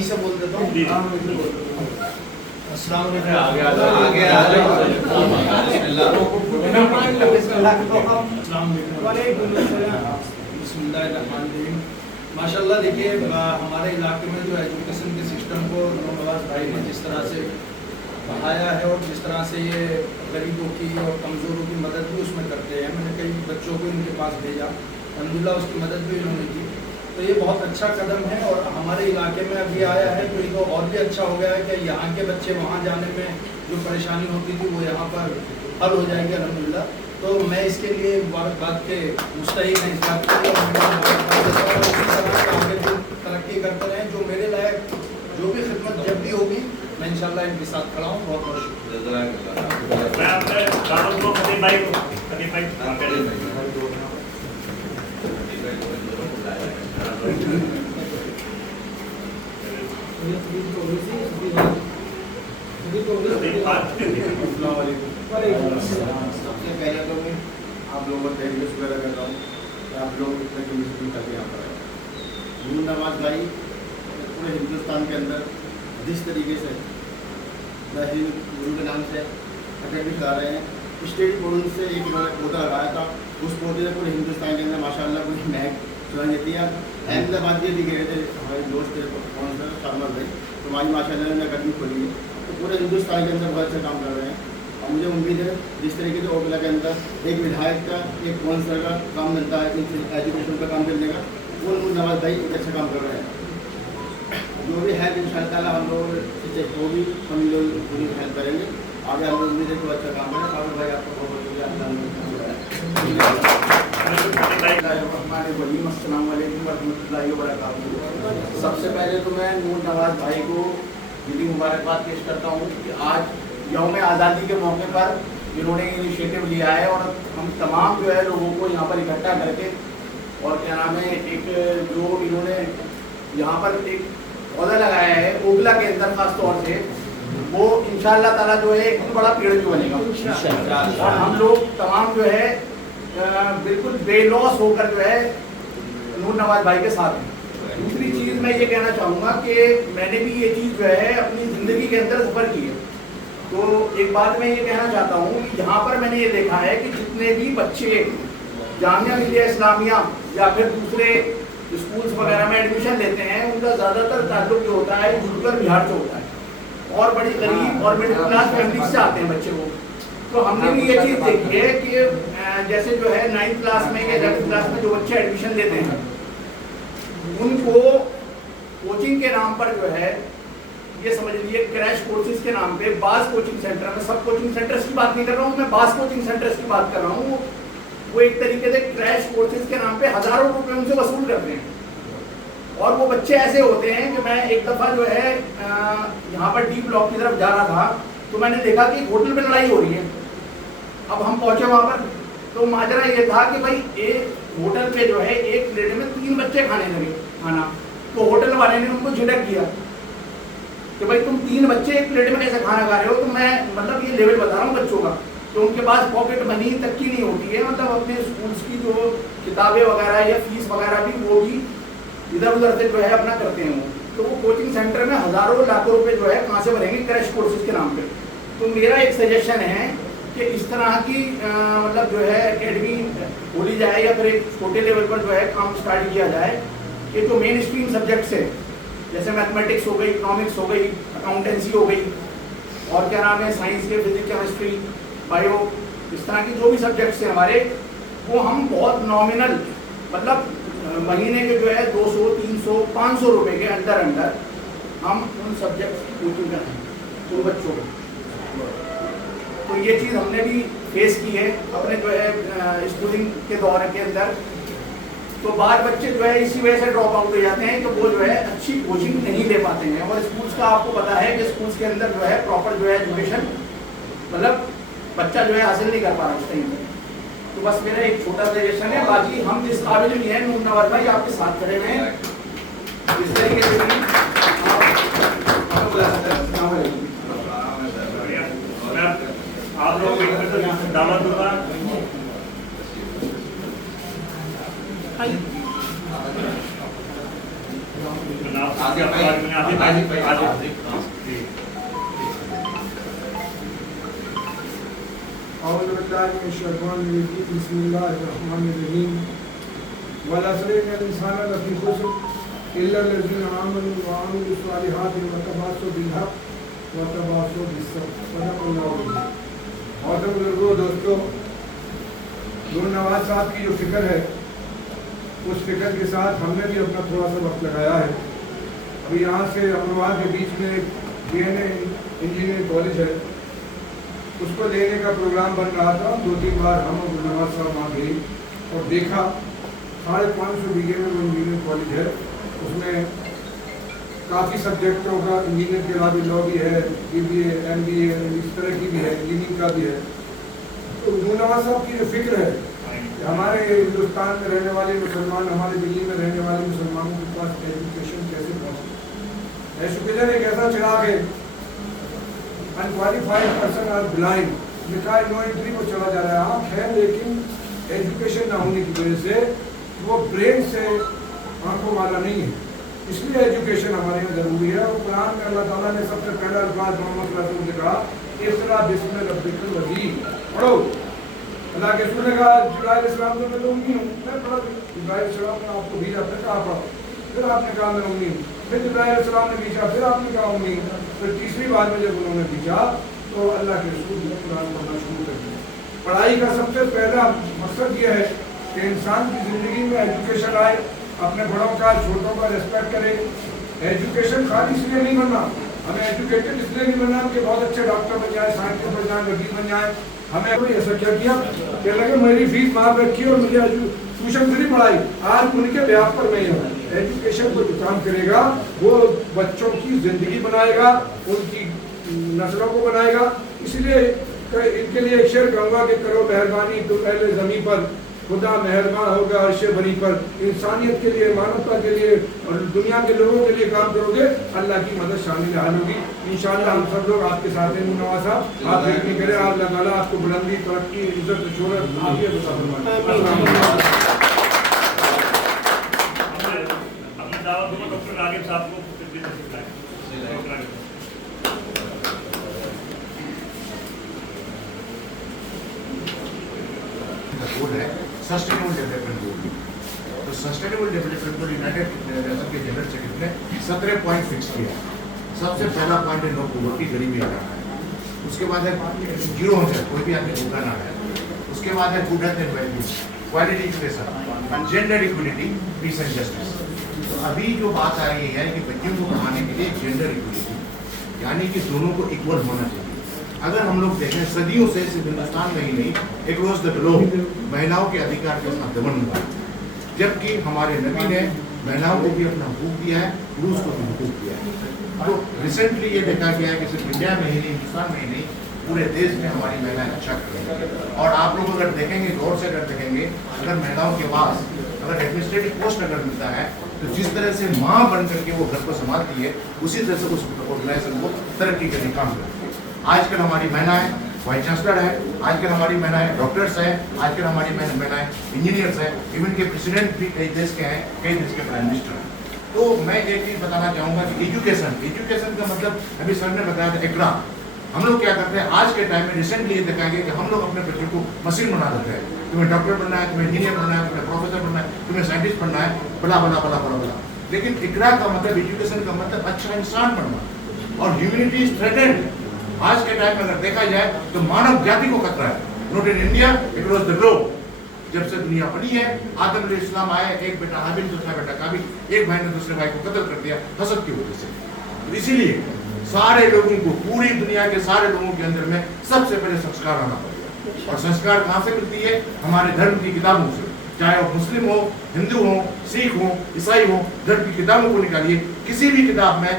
यहीं से बोल देता हूँ। अस्सलाम वालेकुम। माशाल्लाह देखिए हमारे इलाके में जो एजुकेशन के सिस्टम को नवाज भाई ने जिस तरह से पढ़ाया है और जिस तरह से ये गरीबों की और कमज़ोरों की मदद भी उसमें करते हैं, मैंने कई बच्चों को इनके पास भेजा, अल्हम्दुलिल्लाह उसकी मदद भी इन्होंने की। तो ये बहुत अच्छा कदम है और हमारे इलाके में अभी आया है तो ये तो और भी अच्छा हो गया है कि यहाँ के बच्चे वहाँ जाने में जो परेशानी होती थी वो यहाँ पर हल हो जाएगी अल्हम्दुलिल्लाह। तो मैं इसके लिए मुबारकबाद के मुस्तहिक हैं इस बात के लिए, आगे जो तरक्की करते रहें, जो मेरे लायक जो भी खिदमत जब भी होगी मैं इंशाल्लाह इनके साथ खड़ा हूँ। बहुत बहुत शुक्रिया। सबसे पहले तो मैं आप लोगों को तहरीर शुक्र कर रहा हूँ कि आप लोग इतने कमीशन करके यहाँ पर आए। नूर नवाज भाई पूरे हिंदुस्तान के अंदर जिस तरीके से बेहतरीन गुरु के नाम से अकेडमी चला रहे हैं, स्टेट बोर्ड से एक इन्होंने पौधा लगाया था, उस पौधे ने पूरे हिंदुस्तान के अंदर माशाल्लाह पूरी महक चुनाई देती है। अहमदाबाद के भी गए थे हमारे दोस्त थे कौन सा शामिल भाई, तो हमारी माशाल्लाह ने अकेडमी खोली है, तो पूरे हिंदुस्तान के अंदर बहुत अच्छा काम कर रहे हैं। और मुझे उम्मीद है जिस तरीके से ओखला के अंदर एक विधायक का एक काउंसलर का काम मिलता है एजुकेशन का काम करने का, वो नूर नवाज भाई एक अच्छा काम कर रहे हैं। जो भी है इंशाअल्लाह हम लोग वो भी हम लोग पूरी हेल्प करेंगे। आगे हम लोग उम्मीद है तो अच्छा काम करें। काबिल भाई आपको बहुत बहुत शुक्रिया। अस्सलाम वालेकुम वरहमतुल्लाहि वबरकातुहू। सबसे पहले तो मैं नूर नवाज भाई को दिली मुबारकबाद पेश करता हूँ कि आज यौम आज़ादी के मौके पर इन्होंने इनिशिएटिव लिया है और हम तमाम जो है लोगों को यहाँ पर इकट्ठा करके और क्या नाम है एक जो इन्होंने यहाँ पर एक पौधा लगाया है ओखला के अंदर खास तौर से, वो इंशाअल्लाह ताला जो है एक बड़ा पेड़ भी बनेगा और हम लोग तमाम जो है बिल्कुल बेलौस होकर जो है नूर नवाज भाई के साथ हैं। दूसरी चीज़ मैं ये कहना चाहूँगा कि मैंने भी ये चीज़ जो है अपनी ज़िंदगी के अंदर सफ़र की है। तो एक बात मैं ये कहना चाहता हूँ कि यहाँ पर मैंने ये देखा है कि जितने भी बच्चे जामिया मिलिया इस्लामिया या फिर दूसरे स्कूल्स वगैरह में एडमिशन लेते हैं, उनका ज़्यादातर ताल्लुक जो होता है उत्तर बिहार से होता है और बड़ी गरीब और मिडिल क्लास फैमिली से आते हैं बच्चे को। तो हमने भी ये चीज़ देखी है कि जैसे जो है 9th क्लास में या 11th क्लास में जो बच्चे एडमिशन लेते हैं उनको कोचिंग के नाम पर जो है ये समझ लीजिए क्रैश कोर्सेज के नाम पे बास कोचिंग सेंटर में, सब कोचिंग सेंटर्स की बात नहीं कर रहा हूँ मैं, बास कोचिंग सेंटर्स की बात कर रहा हूँ, वो एक तरीके से क्रैश कोर्सेज के नाम पे हज़ारों रुपए उनसे वसूल करते हैं। और वो बच्चे ऐसे होते हैं कि मैं एक दफ़ा जो है यहाँ पर डी ब्लॉक की तरफ जा रहा था तो मैंने देखा कि होटल में लड़ाई हो रही है। अब हम पहुँचे वहाँ पर तो माजरा ये था कि भाई एक होटल पे जो है एक प्लेट में 3 बच्चे खाने लगे खाना, तो होटल वाले ने उनको झिड़क दिया कि भाई तुम 3 बच्चे एक प्लेट में कैसे खाना खा रहे हो। तो मैं मतलब ये लेवल बता रहा हूँ बच्चों का, तो उनके पास पॉकेट मनी तक की नहीं होती है, मतलब अपने स्कूल्स की जो किताबें वगैरह या फीस वगैरह भी वो भी इधर उधर से जो है अपना करते हैं वो। तो वो कोचिंग सेंटर में हज़ारों लाखों रुपए जो है कहाँ से भरेंगे क्रैश कोर्सेज के नाम पे। तो मेरा एक सजेशन है कि इस तरह की मतलब जो है एकेडमी खोली जाए या फिर एक छोटे लेवल पर जो है काम स्टार्ट किया जाए कि जो मेन स्ट्रीम सब्जेक्ट्स है जैसे मैथमेटिक्स हो गई, इकोनॉमिक्स हो गई, अकाउंटेंसी हो गई और क्या नाम है साइंस के फिजिक्स केमिस्ट्री बायो, इस तरह की जो भी सब्जेक्ट्स हैं हमारे, वो हम बहुत नॉमिनल मतलब महीने के जो है 200, 300, 500 रुपए के अंदर हम उन सब्जेक्ट्स की कोचिंग कराएं उन बच्चों को। तो ये चीज़ हमने भी फेस की है अपने जो है स्कूलिंग के दौर के अंदर। तो बाहर बच्चे जो है इसी वजह से ड्रॉप आउट हो जाते हैं कि वो जो है अच्छी कोचिंग नहीं ले पाते हैं। और स्कूल्स का आपको पता है कि स्कूल्स के अंदर जो है प्रॉपर जो है एजुकेशन मतलब बच्चा जो है हासिल नहीं कर पा रहा उस टाइम पर। तो बस मेरा एक छोटा सजेशन है, बाकी हम जिस काबिल भी हैं नूर नवाज भाई आपके साथ खड़े हुए हैं इस तरीके से आप लोग दावत दूंगा आगे أعوذ بالله من الشيطان الرجيم بسم الله الرحمن الرحيم والعصر إن الإنسان لفي خسر إلا الذين آمنوا وعملوا الصالحات وتواصوا بالحق وتواصوا بالصبر صدق الله العظيم. اور بزرگوں دوستوں، نور نواز صاحب کی جو فکر ہے اس فکر کے ساتھ ہم نے بھی اپنا تھوڑا سا وقت لگایا ہے. ابھی یہاں سے امروہہ کے بیچ میں DNA انجینئرنگ کالج ہے، اس کو لینے کا پروگرام بن رہا تھا. 2-3 بار ہم اور نواز صاحب وہاں گئے اور دیکھا 550 بیگھے میں وہ انجینئرنگ کالج ہے. اس میں کافی سبجیکٹوں کا انجینئر کے علاوہ لا بھی ہے، BBA MBA اس طرح کی بھی ہے، انجینئرنگ کا بھی ہے. تو نواز صاحب کی جو فکر ہے کہ ہمارے ہندوستان میں رہنے والے مسلمان، ہمارے دلی میں رہنے والے مسلمانوں کے پاس ایجوکیشن کیسے پہنچے. ایجوکیشن ایک ایسا چراغ ہے، unqualified person are blind، لکھا ہے نو انٹری کو چلا جا رہا ہے. آنکھ ہے لیکن ایجوکیشن نہ ہونے کی وجہ سے وہ برین سے آنکھوں والا نہیں ہے. اس لیے ایجوکیشن ہمارے یہاں ضروری ہے. اور قرآن میں اللہ تعالیٰ نے سب سے پہلا الفاظ محمد صلی اللہ علیہ وسلم نے کہا اقرا بسم ربک الذی، پڑھو. اللہ کے رسول نے کہا جبرائیل علیہ السلام میں تو امی ہوں، میں پڑھا. جبرائیل علیہ السلام نے آپ کو بھیجا، پھر کہا پڑھو، پھر آپ نے کہا میں امی ہوں. پھر جبرائیل علیہ السلام نے بھیجا، پھر آپ نے کہا امی. پھر تیسری بار میں جب انہوں نے بھیجا تو اللہ کے رسول نے قرآن پڑھنا شروع کر دیا. پڑھائی کا سب سے پہلا مقصد یہ ہے کہ انسان کی زندگی میں ایجوکیشن آئے، اپنے بڑوں کا چھوٹوں کا ریسپیکٹ کرے. ایجوکیشن خالی اس لیے نہیں بننا، ہمیں ایجوکیٹڈ اس لیے نہیں بننا کہ بہت اچھے ڈاکٹر بن جائے، سائنٹسٹ بن جائے، وکیل بن جائے. ہمیں کوئی ایسا کیا کہ لگے میری فیس وہاں پہ رکھی اور مجھے ٹیوشن فری پڑھائی. آج ان کے بیاہ پر میں ہوں. ایجوکیشن کو جو کام کرے گا وہ بچوں کی زندگی بنائے گا، ان کی نسلوں کو بنائے گا. اس لیے ان کے لیے ایک شعر کہوں گا کہ کرو مہربانی تو اہل زمین پر، خدا مہربان ہوگا عرش بنی پر. انسانیت کے لیے، مانوتا کے لیے اور دنیا کے لوگوں کے لیے کام کرو گے، اللہ کی مدد شامل حال ہوگی. انشاءاللہ ہم سب لوگ آپ کے ساتھ ہیں. نواز صاحب آپ یقین کریں، آپ اللہ تعالیٰ آپ کو بلندی، ترقی، عزت، شہرت، عافیت عطا فرمائے. اپنے دعوت دوں ڈاکٹر راغب صاحب کو گول ہے سسٹینیبل ڈیولپمنٹ گول. تو سسٹینیبل ڈیولپمنٹ گول یونائٹیڈ نیشن کے جنرل سیکرٹری نے 17 پوائنٹ فکس کیا. سب سے پہلا پوائنٹ ہے نو پاورٹی، غریبی ہٹانا ہے. اس کے بعد ہے زیرو ہنگر، کوئی بھی آدمی بھوکا نہ رہے. اس کے بعد ہے good health and wellbeing, quality education, gender equality, peace and justice. تو ابھی جو بات آ رہی ہے کہ بچوں کو پڑھانے کے لیے جینڈر ایکولیٹی، یعنی کہ دونوں کو ایکول ہونا چاہیے. اگر ہم لوگ دیکھیں صدیوں سے صرف ہندوستان میں ہی نہیں، اکراس دا گلوب مہیلاؤں کے ادھیکار کے ساتھ دمن ہوا ہے. جبکہ ہمارے نبی نے مہیلاؤں کو بھی اپنا حقوق دیا ہے، پروش کو بھی حقوق دیا ہے. تو ریسنٹلی یہ دیکھا گیا ہے کہ صرف انڈیا میں ہی نہیں، ہندوستان میں ہی نہیں، پورے دیش میں ہماری مہیلائیں اچھا کر رہی ہیں. اور آپ لوگ اگر دیکھیں گے، غور سے اگر دیکھیں گے، اگر مہیلاؤں کے پاس اگر ایڈمنسٹریٹو پوسٹ اگر ملتا ہے تو جس طرح سے ماں بن کر کے وہ گھر کو سنبھالتی ہے، اسی طرح سے اس آرگنائزیشن کو ترقی کرنے کا کام کرتی ہے. آج کل ہماری مہیلائیں وائس چانسلر ہے، آج کل ہماری مہیلائیں ڈاکٹرس ہیں، آج کل ہماری مہیلائیں انجینئرس ہیں، ایون کے پریزیڈنٹ بھی کئی دیش کے ہیں، کئی دیش کے پرائم منسٹر ہیں. تو میں ایک چیز بتانا چاہوں گا کہ ایجوکیشن کا مطلب ابھی سر نے بتایا تھا اقرا. ہم لوگ کیا کرتے ہیں آج کے ٹائم میں، ریسنٹلی یہ دیکھا گیا کہ ہم لوگ اپنے بچوں کو مشین بنا دیتے ہیں. تمہیں ڈاکٹر بننا ہے، تمہیں انجینئر بننا ہے، تمہیں پروفیسر بننا ہے، تمہیں سائنٹسٹ بننا ہے، بلا بلا بلا بلا بلا. لیکن اقرا کا مطلب، ایجوکیشن کا مطلب اچھا انسان بننا. اور ہیومینٹی از تھریٹنڈ. آج کے ٹائم میں اگر دیکھا جائے تو مانو جاتی کو خطرہ ہے. Not in India, across the globe. جب سے دنیا بنی ہے، آدم علیہ السلام آئے، ایک بیٹا حابیل، دوسرا بیٹا قابیل، ایک بھائی نے دوسرے بھائی کو قتل کر دیا حسد کی وجہ سے. اسی لیے سارے لوگوں کو، پوری دنیا کے سارے لوگوں کے اندر میں سب سے پہلے سنسکار آنا پڑے گا. اور سنسکار کہاں سے ملتی ہے؟ ہمارے دھرم کی کتابوں سے. چاہے وہ مسلم ہو، ہندو ہو، سکھ ہو، عیسائی ہو، دھرم کی کتابوں کو نکالیے. کسی بھی کتاب میں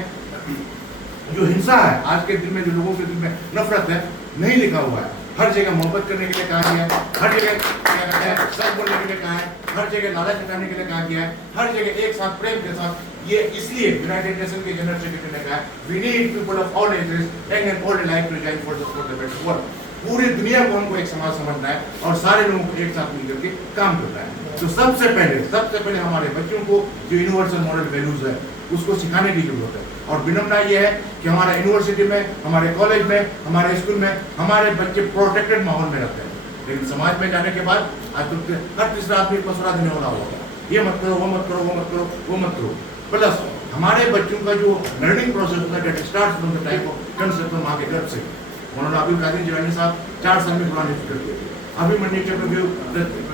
جو ہنسا ہے، آج کے دن میں جو لوگوں کے دل میں نفرت ہے، نہیں لکھا ہوا ہے. ہر جگہ محبت کرنے کے لیے کہا گیا ہے، ہر جگہ کیا کہتے ہیں سچ بولنے کے لیے کہا ہے، ہر جگہ لالچ ہٹانے کے لیے کہا گیا ہے، ہر جگہ ایک ساتھ پریم کے ساتھ. یہ اس لیے یونائٹیڈ نیشن کے جنرل سیکرٹری نے کہا ہے we need people of all ages young and old alike to join for the better world. پوری دنیا کو ہم کو ایک سماج سمجھنا ہے اور سارے لوگوں کو ایک ساتھ مل کر کے کام کرنا ہے. تو سب سے پہلے ہمارے بچوں کو جو یونیورسل مورل ویلیوز ہے اس کو سکھانے کی ضرورت ہے. और विनम्रता ये है कि हमारे यूनिवर्सिटी में, हमारे कॉलेज में, हमारे स्कूल में हमारे बच्चे प्रोटेक्टेड माहौल में रहते हैं। लेकिन समाज में जाने के बाद आज तो हर तीसरा आदमी मशवरा देने वाला होगा, ये मत करो, वो मत करो, वो मत करो, वो मत करो। प्लस हमारे बच्चों का जो लर्निंग प्रोसेस होता है that start from the time of concept वहाँ के घर से। मौलाना अब्दुल कादिर जिलानी साहब 4 साल में कुरान हिफ्ज़ कर दिए थे, अभी मंडी चक्र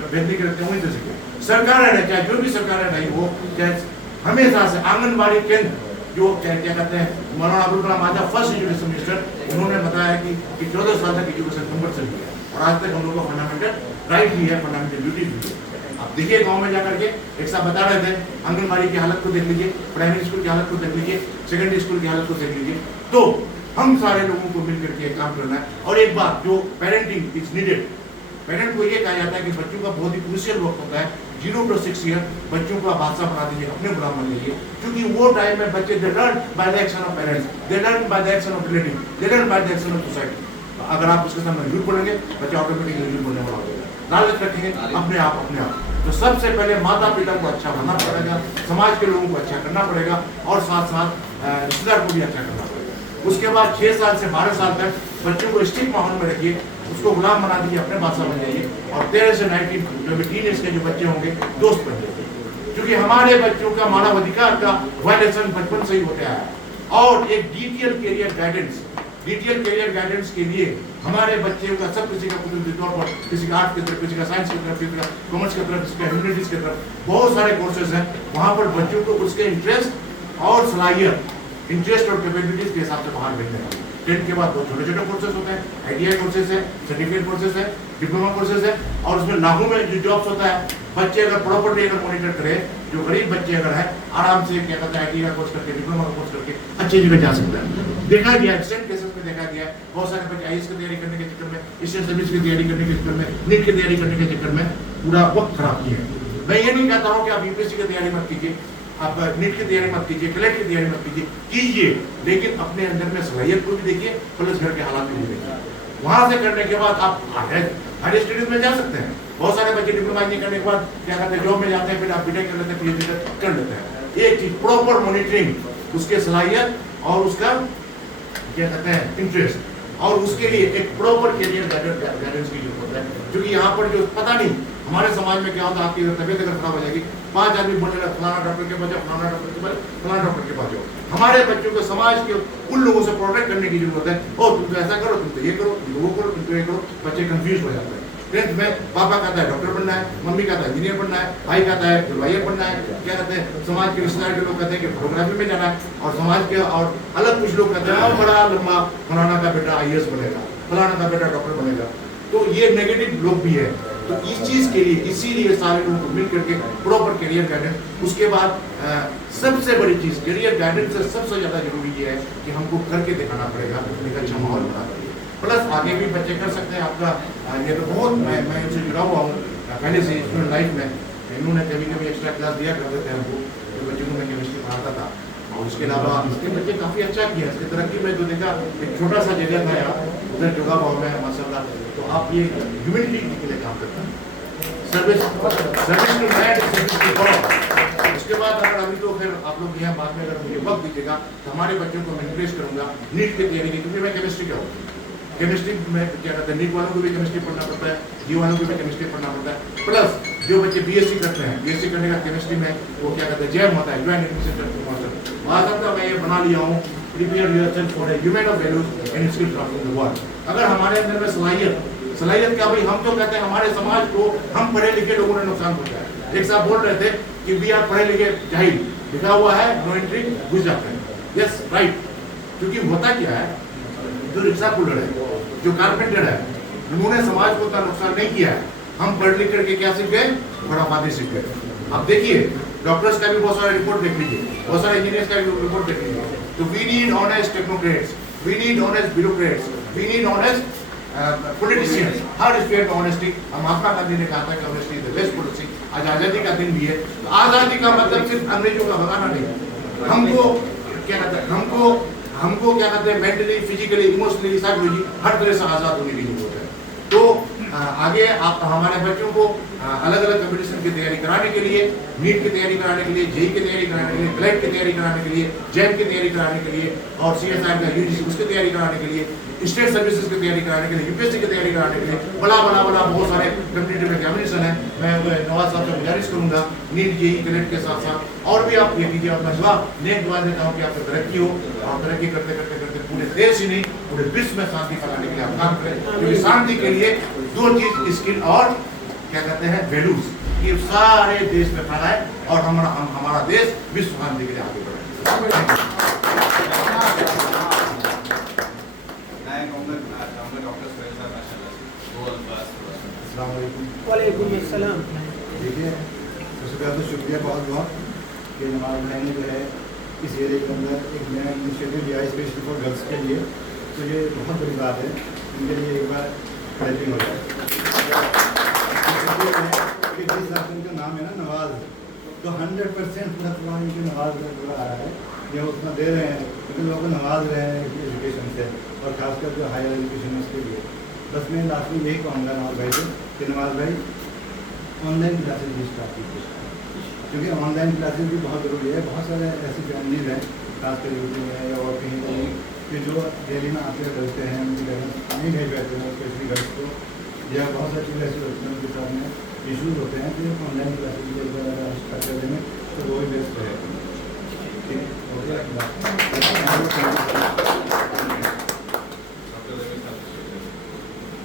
बेहतरी करते हैं वहीं से सीखे। सरकार है चाहे जो भी सरकार है नहीं वो चाहे हमेशा से आंगनबाड़ी केंद्र जो क्या कहते हैं Maulana Abul Kalam Azad first education minister, उन्होंने बताया कि 14 साल तक एजुकेशन कंपल्सरी है और आज तक हम लोगों को फंडामेंटल राइट भी है, फंडामेंटल ड्यूटीज भी है। आप देखिए गांव में जाकर के एक साहब बता रहे थे आंगनबाड़ी की हालत को देख लीजिए, प्राइमरी स्कूल की हालत को देख लीजिए, सेकेंडरी स्कूल की हालत को देख लीजिए। तो हम सारे लोगों को मिलकर के काम करना है। और एक बात जो पेरेंटिंग इज नीडेड, पेरेंट को ये कहा जाता है कि बच्चों का बहुत ही क्रूशियल वक्त होता है 0 to 6 ईयर, बच्चों को बादशाह बना दीजिए, अपने गुलाम बन लीजिए, क्योंकि वो टाइम में बच्चे they learn by the action of parents, they learn by the action of relative, they learn by the action of society. अगर आप उसके सामने झूठ बोलेंगे बच्चा ऑटोमेटिकली झूठ बोलने वाला हो जाएगा। लालच रखेंगे अपने आप। तो सबसे पहले माता पिता को अच्छा बनना पड़ेगा, समाज के लोगों को अच्छा करना पड़ेगा और साथ साथ रिश्तेदार को भी अच्छा करना पड़ेगा। उसके बाद 6 साल से 12 साल तक बच्चों को स्टिक माहौल में रखिए, उसको गुलाम बना दीजिए, अपने बादशाह बन जाइए। और 13 से 19 जो भी टीनेज के जो बच्चे होंगे दोस्त बन जाइए, क्योंकि हमारे बच्चों का मानव अधिकार का वायलेशन बचपन से ही होते आया है। और एक डिटेल कैरियर गाइडेंस के लिए हमारे बच्चे का सब किसी का कुदरती तौर पर किसी का आर्ट की तरफ, किसी का साइंस की तरफ, किसी का कॉमर्स की तरफ, किसी का ह्यूमैनिटीज की तरफ, बहुत सारे कोर्सेज हैं। वहाँ पर बच्चों को उसके इंटरेस्ट और सलाहियत, इंटरेस्ट और कैपेबिलिटीज के हिसाब से बाहर भेजने का। 10th के बाद बहुत छोटे छोटे कोर्सेज होते हैं, ITI कोर्सेज है, सर्टिफिकेट कोर्सेज है, डिप्लोमा कोर्सेज है, और उसमें लाखों में जो जॉब्स होता है। बच्चे अगर प्रॉपर्ली अगर मॉनिटर करे, जो गरीब बच्चे अगर है आराम से क्या कहते हैं ITI का कोर्स करके, डिप्लोमा का कोर्स करके अच्छी जगह जा सकता है। देखा गया एक्सीडेंट केसेस में देखा गया है, बहुत सारे बच्चे IAS की तैयारी करने के चक्कर में, स्टेट सर्विस की तैयारी करने के चक्कर में, नीट की तैयारी करने के चक्कर में पूरा वक्त खराब किया है। मैं ये नहीं कहता हूँ कि आप UPSC की तैयारी मत कीजिए, आप नीट की तैयारी मत कीजिए, क्लेट की तैयारी मत कीजिए, लेकिन अपने अंदर में सलाहियत को भी देखिए, प्लस घर के हालात भी देखिए। वहां से करने के बाद आप हायर स्टडीज में जा सकते हैं। बहुत सारे बच्चे डिप्लोमा करने के बाद क्या करते हैं, जॉब में जाते हैं, फिर आप बीटेक कर लेते हैं, PhD कर लेते हैं। एक चीज प्रॉपर मॉनिटरिंग, उसके सलाहियत और उसका क्या कहते हैं इंटरेस्ट, और उसके लिए एक प्रॉपर कैरियर गाइडेंस की जरूरत है। क्योंकि यहाँ पर जो पता नहीं हमारे समाज में क्या होता है, आपकी तबीयत अगर खराब हो जाएगी, 5 आदमी बोलने लगा फलाना डॉक्टर के पास जाओ, फलाना डॉक्टर के पास, फलाना डॉक्टर के पास जाओ। हमारे बच्चों को समाज के उन लोगों से प्रोटेक्ट करने की जरूरत है। ओ तुम तो ऐसा करो, तुम तो ये करो, तुम तो वो करो, तुम तो ये करो। बच्चे कंफ्यूज हो जाते हैं। 10th में पापा कहता है डॉक्टर बनना है, मम्मी कहता है इंजीनियर बनना है, भाई कहता है लॉयर बनना है, क्या कहते हैं समाज के रिश्तेदार के लोग कहते हैं कि फोटोग्राफी में जाना है, और समाज के और अलग कुछ लोग कहते हैं बड़ा लंबा फलाना का बेटा IAS बनेगा, फलाना का बेटा डॉक्टर बनेगा। तो ये नेगेटिव लोग भी है। तो इस चीज के लिए, इसीलिए सारे लोगों को मिल करके प्रॉपर करियर गाइडेंस। उसके बाद सबसे बड़ी चीज करियर गाइडेंस से सबसे ज्यादा जरूरी ये है कि हमको करके दिखाना पड़ेगा, एक अच्छा माहौल बना करके। प्लस आगे भी बच्चे कर सकते हैं। आपका ये तो बहुत मैं इनसे जुड़ा हुआ हूँ पहले से स्टूडेंट लाइफ में। इन्होंने कभी कभी एक्स्ट्रा क्लास दिया करते थे हमको, जो बच्चों को मैं केमिस्ट्री पढ़ाता था। और उसके अलावा इसके बच्चे काफ़ी अच्छा किया। इसकी तरक्की में जो देखा, एक छोटा सा जगह था यहाँ, उधर जोगा भाव में माशाल्लाह। तो आप ये ह्यूमैनिटी के लिए काम करते हैं, service to man, service to God. उसके बाद अगर अभी तो फिर आप लोग यहाँ बाद में अगर मुझे वक्त दीजिएगा तो हमारे बच्चों को मैं इंकरेज करूँगा नीट की तैयारी की, क्योंकि मैं केमिस्ट्री का हूँ। केमिस्ट्री में क्या कहते हैं, नीट वालों को भी केमिस्ट्री पढ़ना पड़ता है, जी वालों को भी केमिस्ट्री पढ़ना पड़ता है। प्लस जो बच्चे BSc करते हैं, BSc करने का केमिस्ट्री में वो क्या कहते हैं जैम होता है, ज्वाइंट एडमिशन मास्टर। वहाँ मैं ये बना लिया हूँ, prepare yourself for a human of values and skill transform the world. अगर हमारे अंदर में सलाहियत क्या भाई, हम तो कहते हैं हमारे समाज को हम पढ़े लिखे लोगों ने नुकसान पहुंचाया। एक साहब बोल रहे थे कि वी आर पढ़े लिखे जाहिल, लिखा हुआ है नो एंट्री, घुस जाते हैं। यस राइट, क्योंकि होता क्या है, जो रिक्शा पुलर है, जो कारपेंटर है, उन्होंने समाज को उतना नुकसान नहीं किया है। हम पढ़ लिख करके क्या सीख गए, बराबादी सीख गए। अब देखिए डॉक्टर्स का भी बहुत सारा रिपोर्ट देख लीजिए, बहुत सारे इंजीनियर्स का भी रिपोर्ट देख लीजिए। तो we need honest technocrats, we need honest bureaucrats, we need honest politicians. हर स्पेयर में ऑनेस्टी। महात्मा गांधी ने कहा था कि honesty is the best policy. आज आज़ादी का दिन भी है। तो आज़ादी का मतलब सिर्फ अंग्रेजों का भगाना नहीं, हमको क्या कहते हैं, हमको क्या कहते हैं मेंटली, फिजिकली, इमोशनली, साइकोलॉजी हर तरह से आज़ाद होने की जरूरत है। तो आगे आप हमारे बच्चों को अलग अलग कंपटीशन की तैयारी कराने के लिए, नीट की तैयारी कराने के लिए, जेई की तैयारी कराने के लिए, क्लैट की तैयारी कराने के लिए, जैम की तैयारी कराने के लिए और CSIR का UGC उसकी तैयारी कराने के लिए, स्टेट सर्विसेज की तैयारी कराने के लिए, UPSC की तैयारी कराने के लिए बड़ा बहुत सारे कम्पिटिटिव एग्जामिनेशन है। मैं नवाज साहब से गुजारिश करूंगा नीट जेई क्लैट के साथ साथ और भी आप ये कीजिए। अपना जवाब नेक दुआ देता हूँ कि आपको तरक्की हो और तरक्की करते करते करते पूरे देश ही नहीं पूरे विश्व में शांति फैलाने के लिए आप काम करें, क्योंकि शांति के लिए दो चीज स्किल और क्या कहते हैं वैल्यूज, ये सारे देश में फैलाए और हमारा देश विश्व शांति के लिए आगे बढ़े। वालेकुम अस्सलाम। देखिए सबसे पहले तो शुक्रिया बहुत बहुत कि नवाज भाई ने जो है इस एरिया के अंदर एक नया इनिशिएटिव लिया स्पेशली फॉर गर्ल्स के लिए, तो ये बहुत बड़ी बात है। इनके लिए एक बार हेल्पिंग हो जाए कि जिस हिसाब से उनका नाम है ना नवाज, तो 100% पूरा प्लान इनके नवाज का पूरा आ रहा है। ये उतना दे रहे हैं क्योंकि लोगों को नवाज रहे हैं एजुकेशन से और खासकर जो हायर एजुकेशन है उसके लिए। बस मैं लास्ट में यही कहूँगा नवाज भाई से कि नवाज भाई ऑनलाइन क्लासेज भी स्टार्ट कीजिए, क्योंकि ऑनलाइन क्लासेज भी बहुत ज़रूरी है। बहुत सारे ऐसी फैमिलीज हैं खासकर यूपी में या और कहीं कहीं कि जो डेली में आते रहते हैं, उनकी पेरेंट्स नहीं भेज पाते हैं स्पेशली गर्ल्स को, या बहुत सारी चीज़ें ऐसी होती हैं उनके साथ में इशूज़ होते हैं। तो ऑनलाइन क्लासेज के ऊपर अगर स्टार्ट कर देंगे तो वो भी बेस्ट है। ठीक हो गया।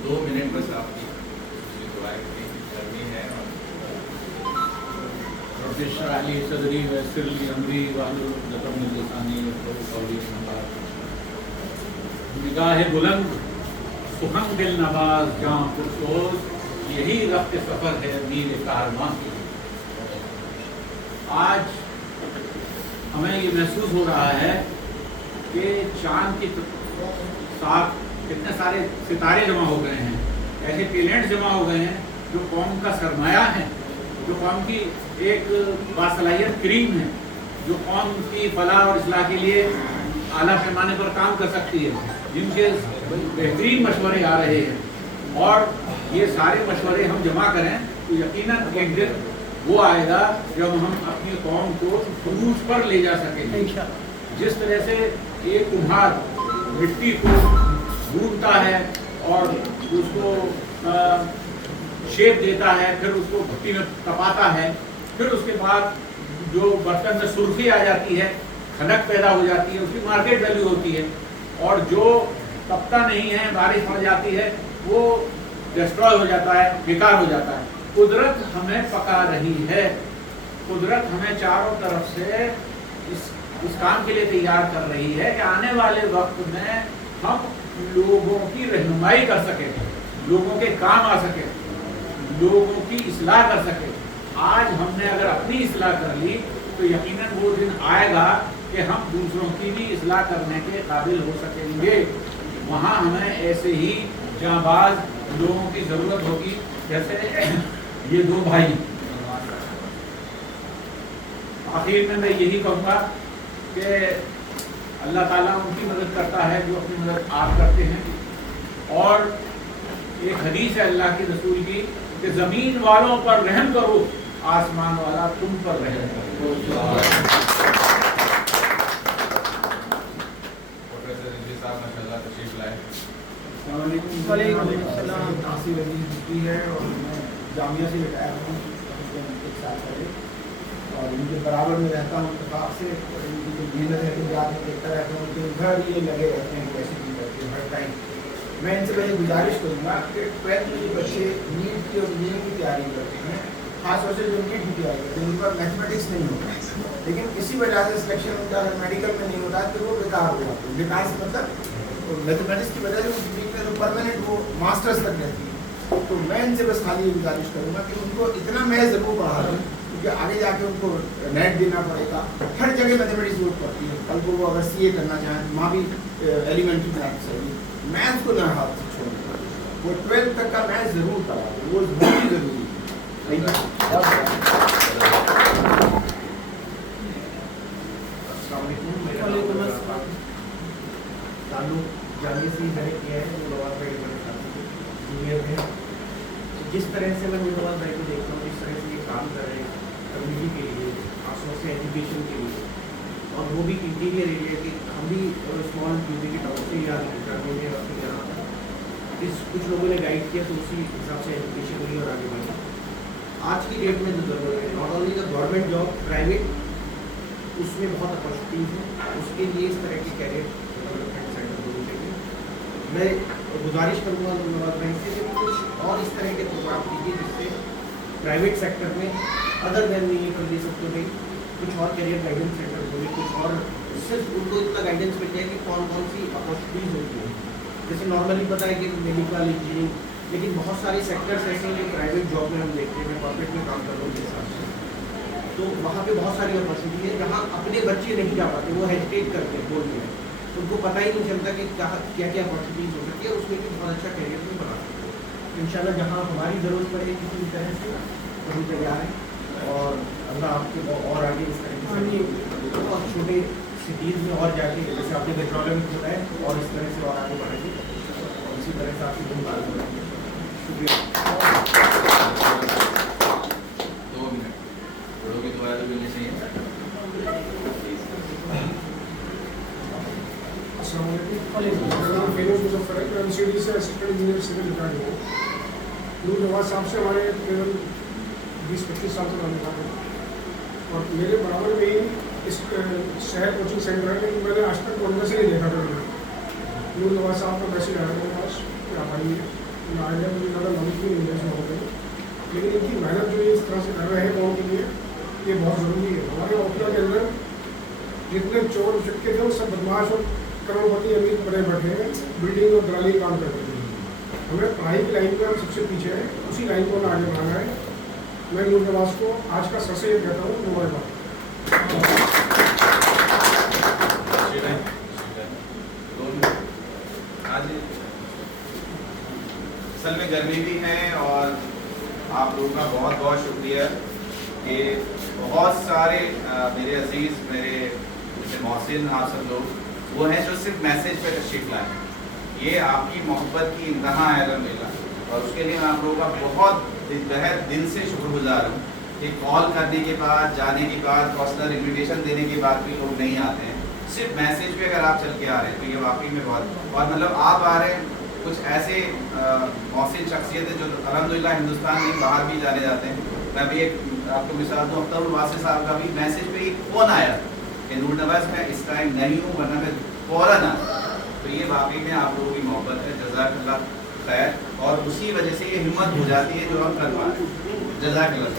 2 मिनट बस आपकी करनी है। अली सदरी वैसरली अमरी वाहनी निगाह बुलंद सुहंग दिल नवाज जहाँ पुरसोज, यही रफ्त सफ़र है नील कारवां की। आज हमें ये महसूस हो रहा है कि चांद के साथ कितने सारे सितारे जमा हो गए हैं, ऐसे टैलेंट जमा हो गए हैं जो कौम का सरमाया है, जो कौम की एक बासलाहियत क्रीम है, जो कौम की फलाह और इस्लाह के लिए आला पैमाने पर काम कर सकती है, जिनके बेहतरीन मशवरे आ रहे हैं। और ये सारे मशवरे हम जमा करें तो यकीनन एक दिन वो आएगा जब हम अपनी कौम को उरूज पर ले जा सकेंगे। जिस तरह से एक कुम्हार मिट्टी को गूंथता है और उसको शेप देता है, फिर उसको भट्टी में तपाता है, फिर उसके बाद जो बर्तन में सुर्खी आ जाती है, खनक पैदा हो जाती है, उसकी मार्केट वैल्यू होती है। और जो तपता नहीं है, बारिश पड़ जाती है, वो डिस्ट्रॉय हो जाता है, बेकार हो जाता है। कुदरत हमें पका रही है, कुदरत हमें चारों तरफ से इस काम के लिए तैयार कर रही है कि आने वाले वक्त में हम लोगों की रहनुमाई कर सकें, लोगों के काम आ सके, लोगों की इस्लाह कर सके। आज हमने अगर अपनी इस्लाह कर ली तो यकीनन वो दिन आएगा कि हम दूसरों की भी इस्लाह करने के काबिल हो सकेंगे। वहाँ हमें ऐसे ही जांबाज लोगों की ज़रूरत होगी, जैसे ये दो भाई। आखिर में मैं यही कहूँगा कि अल्लाह ताला उनकी मदद करता है जो अपनी मदद आप करते हैं। और एक हदीस है अल्लाह के रसूल की कि ज़मीन वालों पर रहम करो, आसमान वाला तुम पर रहम करो। तासीर अली हिस्ट्री है और मैं जामिया से रिटायर हूँ 1 साल पहले, और इनके बराबर में रहता हूँ। इत्तेफाक से इनकी जो मेहनत है गुजरात में देखता रहता हूँ कि घर ये लगे रहते हैं कैसे भी करते हैं हर टाइम। मैं इनसे पहले गुजारिश करूँगा कि 12th में जो बच्चे नीट की और इंजीनियरिंग की तैयारी करते हैं, खासतौर से जो नीट की तैयारी करते हैं, उन पर मैथमेटिक्स नहीं होता है, लेकिन किसी वजह से सिलेक्शन होता है, मेडिकल में नहीं होता है, तो वो बेकार हो जाते हैं। बेकार से मतलब मैथमेटिक्स की वजह से उस वीक में जो परमानेंट वो मास्टर्स तक रहती है। तो मैं इनसे बस खाली ये गुजारिश करूँगा कि उनको इतना मैं ज़रूर पढ़ा दूँ, क्योंकि आगे जाके उनको नेट देना पड़ेगा, हर जगह मैथमेटिक्स ज़रूरत पड़ती है। कल को वो अगर CA करना चाहें, वहाँ भी एलिमेंट्री मैथ्स है, मैथ्स को ना हाथ से छोड़ना, वो 12th तक का मैथ्स ज़रूर करा दो, वो बहुत ही ज़रूरी है। ताल्लुक जामिया से मैंने किया है, वो नवाज भाई बड़े जूनियर हैं। जिस तरह से मैं नवाज भाई को देखता हूँ, जिस तरह से ये काम कर रहे हैं कम्युनिटी के लिए, खासतौर से एजुकेशन के लिए, और वो भी इंटीरियर एरिया के, हम भी स्मॉल यूपी के टाउन से या ग्रामीण में अपने यहाँ कुछ लोगों ने गाइड किया तो उसी हिसाब से एजुकेशन हुई और आगे बढ़ा। आज की डेट में जो ज़रूरत है, not only the government job, private, उसमें बहुत अपॉर्चुनिटीज़ हैं। उसके लिए इस तरह के कैरियर डेवलपमेंट सेंटर होने चाहिए। मैं गुजारिश करूँगा नवाज भाई से कि कुछ और इस तरह के प्रोग्राम कीजिए जिससे प्राइवेट सेक्टर में अदर देन नहीं कर दे सकते भाई कुछ और करियर गाइडेंस सेंटर होंगे, कुछ और सिर्फ उनको इतना गाइडेंस मिल जाए कि कौन कौन सी अपॉर्चुनिटीज़ होती हैं। जैसे नॉर्मली पता है कि मेडिकल, इंजीनियरिंग, लेकिन बहुत सारे सेक्टर्स ऐसे हैं जो प्राइवेट जॉब में हम देखते हैं। मैं कॉर्पोरेट में काम कर रहा हूँ हिसाब से, तो वहाँ पे बहुत सारी अपॉर्चुनिटी है जहाँ अपने बच्चे नहीं जा पाते, वो हेजिटेट करते हैं बोलते हैं, उनको पता ही नहीं चलता कि क्या क्या अपॉर्चुनिटीज़ हो सकती है, उसमें भी बहुत अच्छा करियर भी बना सकते हैं। इंशाल्लाह जहाँ हमारी ज़रूरत पड़े किसी भी तरह से तो हम तैयार हैं, और अल्लाह आपके और आगे इस तरह से बहुत छोटे सिटीज़ में और जाके, जैसे आपने गजरौला में खोला है, और इस तरह से और आगे बढ़ेंगे, और इसी तरह से आपकी दिन बात करेंगे। शुक्रिया। 2 मिनट बड़ों की दुआ तो मिलनी चाहिए। एमसीडी से असिस्टेंट इंजीनियर सिविल रिटायर्ड हूँ। नूर नवाज साहब से हमारे केवल 20-25 साल से ताल्लुकात है, और मेरे बराबर में ही इस शहर कोचिंग सेंटर है, लेकिन मैंने आज तक उनमें से नहीं देखा था। नूर नवाज साहब का मैसेज आया मेरे पास कि आप आइए, मैं आइडिया मुझे ज़्यादा नॉलेज भी नहीं है हो गई, लेकिन इनकी मेहनत जो इस तरह से कर रहे हैं गाँव के लिए, ये बहुत ज़रूरी है। हमारे ओखला के अंदर जितने चोर चक्के थे वो सब बदमाश और करोड़पति अमीर बड़े बैठे हैं, बिल्डिंग और दलाली काम करते हैं। हमें पढ़ाई की लाइन में हम सबसे पीछे हैं, उसी लाइन को हमें आगे बढ़ाना है। मैं नूर नवाज को आज का सर से ये कहता हूँ, मुबारकबाद। आज असल में गर्मी भी है, और आप लोगों का बहुत बहुत शुक्रिया कि बहुत सारे मेरे अजीज़, मेरे जैसे मोहसिन, आप सब लोग वो हैं जो सिर्फ मैसेज पे तशरीफ लाए। ये आपकी मोहब्बत की इंतहा है अल्हम्दुलिल्लाह, और उसके लिए मैं आप लोगों का बहुत बेहद दिल से शुक्रगुजार हूँ कि कॉल करने के बाद, जाने के बाद, पर्सनल इन्विटेशन देने के बाद भी लोग नहीं आते हैं। सिर्फ मैसेज पे अगर आप चल के आ रहे हैं तो ये वाकई में बहुत, और मतलब आप आ रहे हैं कुछ ऐसे मौसिन शख्सियत है जो अल्हम्दुलिल्लाह हिंदुस्तान में बाहर भी जाने जाते हैं। मैं भी एक आपको मिसाल दूँ, अख्तर वासिफ साहब का भी मैसेज पे एक फ़ोन आया कि नूर नवाज मैं इस टाइम नहीं हूँ, वरना मैं फ़ौरन आ। तो ये वाकई में आप लोगों की मोहब्बत है, जज़ाकल्लाह खैर, और उसी वजह से ये हिम्मत हो जाती है जो हम कर पा रहे हैं। जज़ाकल्लाह।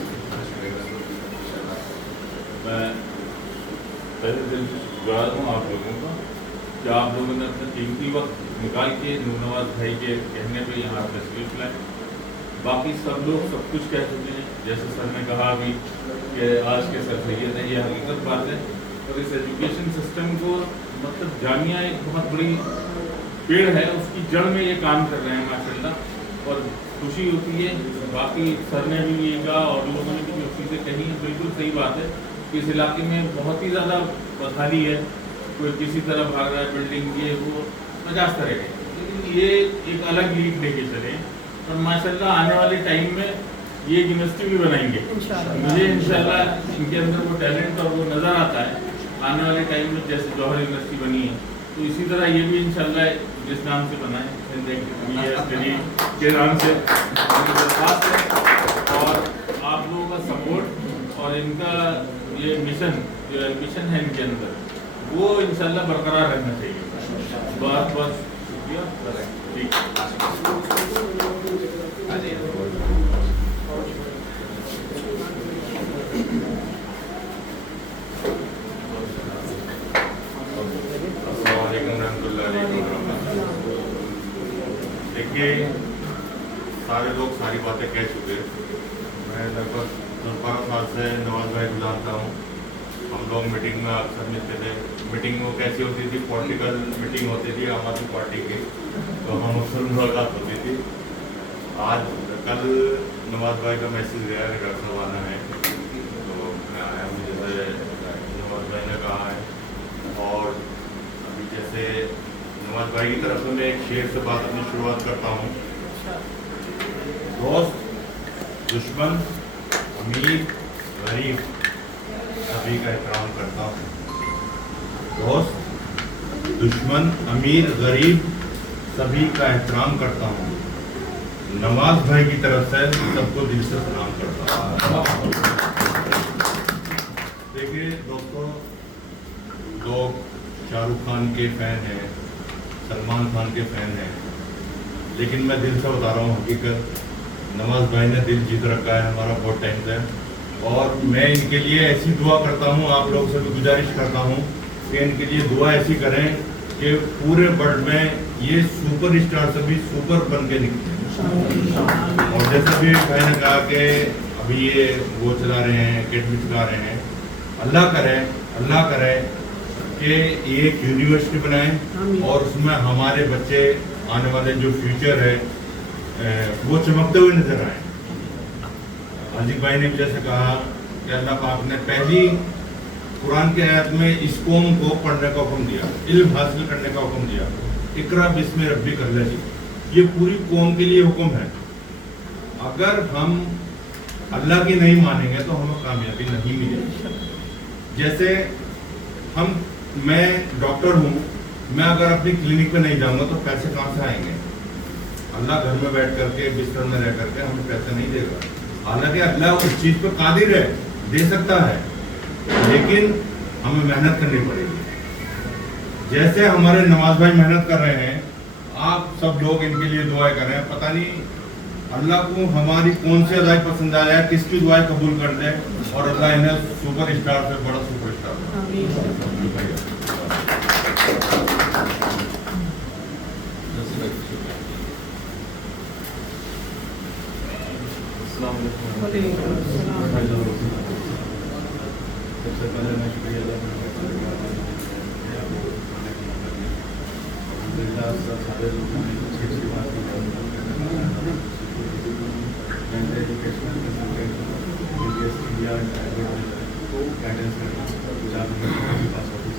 मैं पहले दिल गुजार हूँ आप लोगों का कि आप लोगों ने अपना कीमती वक्त निकाल के नूर नवाज भाई के कहने पे यहाँ तशरीफ लाए। बाकी सब लोग सब कुछ कह चुके हैं, जैसे सर ने कहा अभी कि आज के सर सैयद है, ये हकीकत बात है। और इस एजुकेशन सिस्टम को मतलब जामिया एक बहुत बड़ी पेड़ है, उसकी जड़ में ये काम कर रहे हैं माशाल्लाह, और खुशी होती है। बाकी सर ने भी ये कहा और लोगों ने भी जो चीज़ें कही हैं बिल्कुल सही बात है कि इस इलाके में बहुत ही ज़्यादा बदहाली है, कोई किसी तरह भाग रहा है, बिल्डिंग ये वो 50 तरह के, लेकिन ये एक अलग लीड लेके चले। और माशाल्लाह आने वाले टाइम में ये यूनिवर्सिटी भी बनाएंगे, मुझे इंशाल्लाह इनके अंदर वो टैलेंट और वो नज़र आता है। आने वाले टाइम में जैसे जौहर यूनिवर्सिटी बनी है, तो इसी तरह ये भी इंशाल्लाह जिस नाम से बनाए के नाम से खास है। और आप लोगों का सपोर्ट और इनका ये मिशन, जो एम्बिशन है इनके अंदर, वो इंशाल्लाह बरकरार रहना चाहिए। बहुत बहुत शुक्रिया। देखिए सारे लोग सारी बातें कह चुके। मैं लगभग 10-12 साल से नवाज भाई को जानता हूँ। हम लोग मीटिंग में अक्सर मिलते थे। मीटिंग वो कैसी होती थी, पॉलिटिकल मीटिंग होती थी आम आदमी पार्टी की, तो हम उससे मुलाकात होती थी। आज कल नवाज भाई का मैसेज गया है, घर से आना है, तो मैं आया हूँ जैसे नवाज भाई ने कहा है। और अभी जैसे नवाज भाई की तरफ से मैं एक शेर से बात अपनी शुरुआत करता हूँ। दोस्त दुश्मन अमीर गरीब सभी का एहतराम करता हूँ। दोस्त, दुश्मन अमीर गरीब सभी का एहतराम करता हूँ। नवाज भाई की तरफ से सबको दिल से सलाम करता हूँ। देखिए दोस्तों, लोग शाहरुख खान के फ़ैन हैं, सलमान खान के फ़ैन हैं, लेकिन मैं दिल से बता रहा हूँ हकीकत, नवाज भाई ने दिल जीत रखा है हमारा बहुत टाइम से। और मैं इनके लिए ऐसी दुआ करता हूँ, आप लोग से भी गुजारिश करता हूँ कि इनके लिए दुआ ऐसी करें कि पूरे वर्ल्ड में ये सुपर स्टार से भी सुपर बन के निकले। और जैसे भी भाई ने कहा कि अभी ये वो चला रहे हैं, अकेडमी चला रहे हैं, अल्लाह करे कि ये एक यूनिवर्सिटी बनाएं और उसमें हमारे बच्चे आने वाले जो फ्यूचर है वो चमकते हुए नजर आए। हाजी भाई ने भी जैसे कहा कि अल्लाह पाक ने पहली कुरान की आयत में इस कौम को पढ़ने का हुक्म दिया, इल्म हासिल करने का हुक्म दिया, इकरा बिस्मि रब्बिक अल्लज़ी। ये पूरी कौम के लिए हुक्म है। अगर हम अल्लाह की नहीं मानेंगे तो हमें कामयाबी नहीं मिलेगी। जैसे मैं डॉक्टर हूँ, मैं अगर अपनी क्लिनिक पे नहीं जाऊँगा तो पैसे कहाँ से आएंगे? अल्लाह घर में बैठ करके बिस्तर में रह करके हमें पैसे नहीं देगा। हालांकि अल्लाह उस चीज़ पे कादिर है, दे सकता है, लेकिन हमें मेहनत करनी पड़ेगी। जैसे हमारे नवाज भाई मेहनत कर रहे हैं, आप सब लोग इनके लिए दुआएं कर रहे हैं। पता नहीं अल्लाह को हमारी कौन सी अदाई पसंद आया है, किसकी दुआएं कबूल कर दे और अल्लाह इन्हें सुपर स्टार से बड़ा सुपर स्टार सबसे पहले मैं शुक्रिया अदा सारे लोगों ने अच्छी अच्छी बात की, एजुकेशनल इंडिया को गाइडेंस करना, पास ऑफिस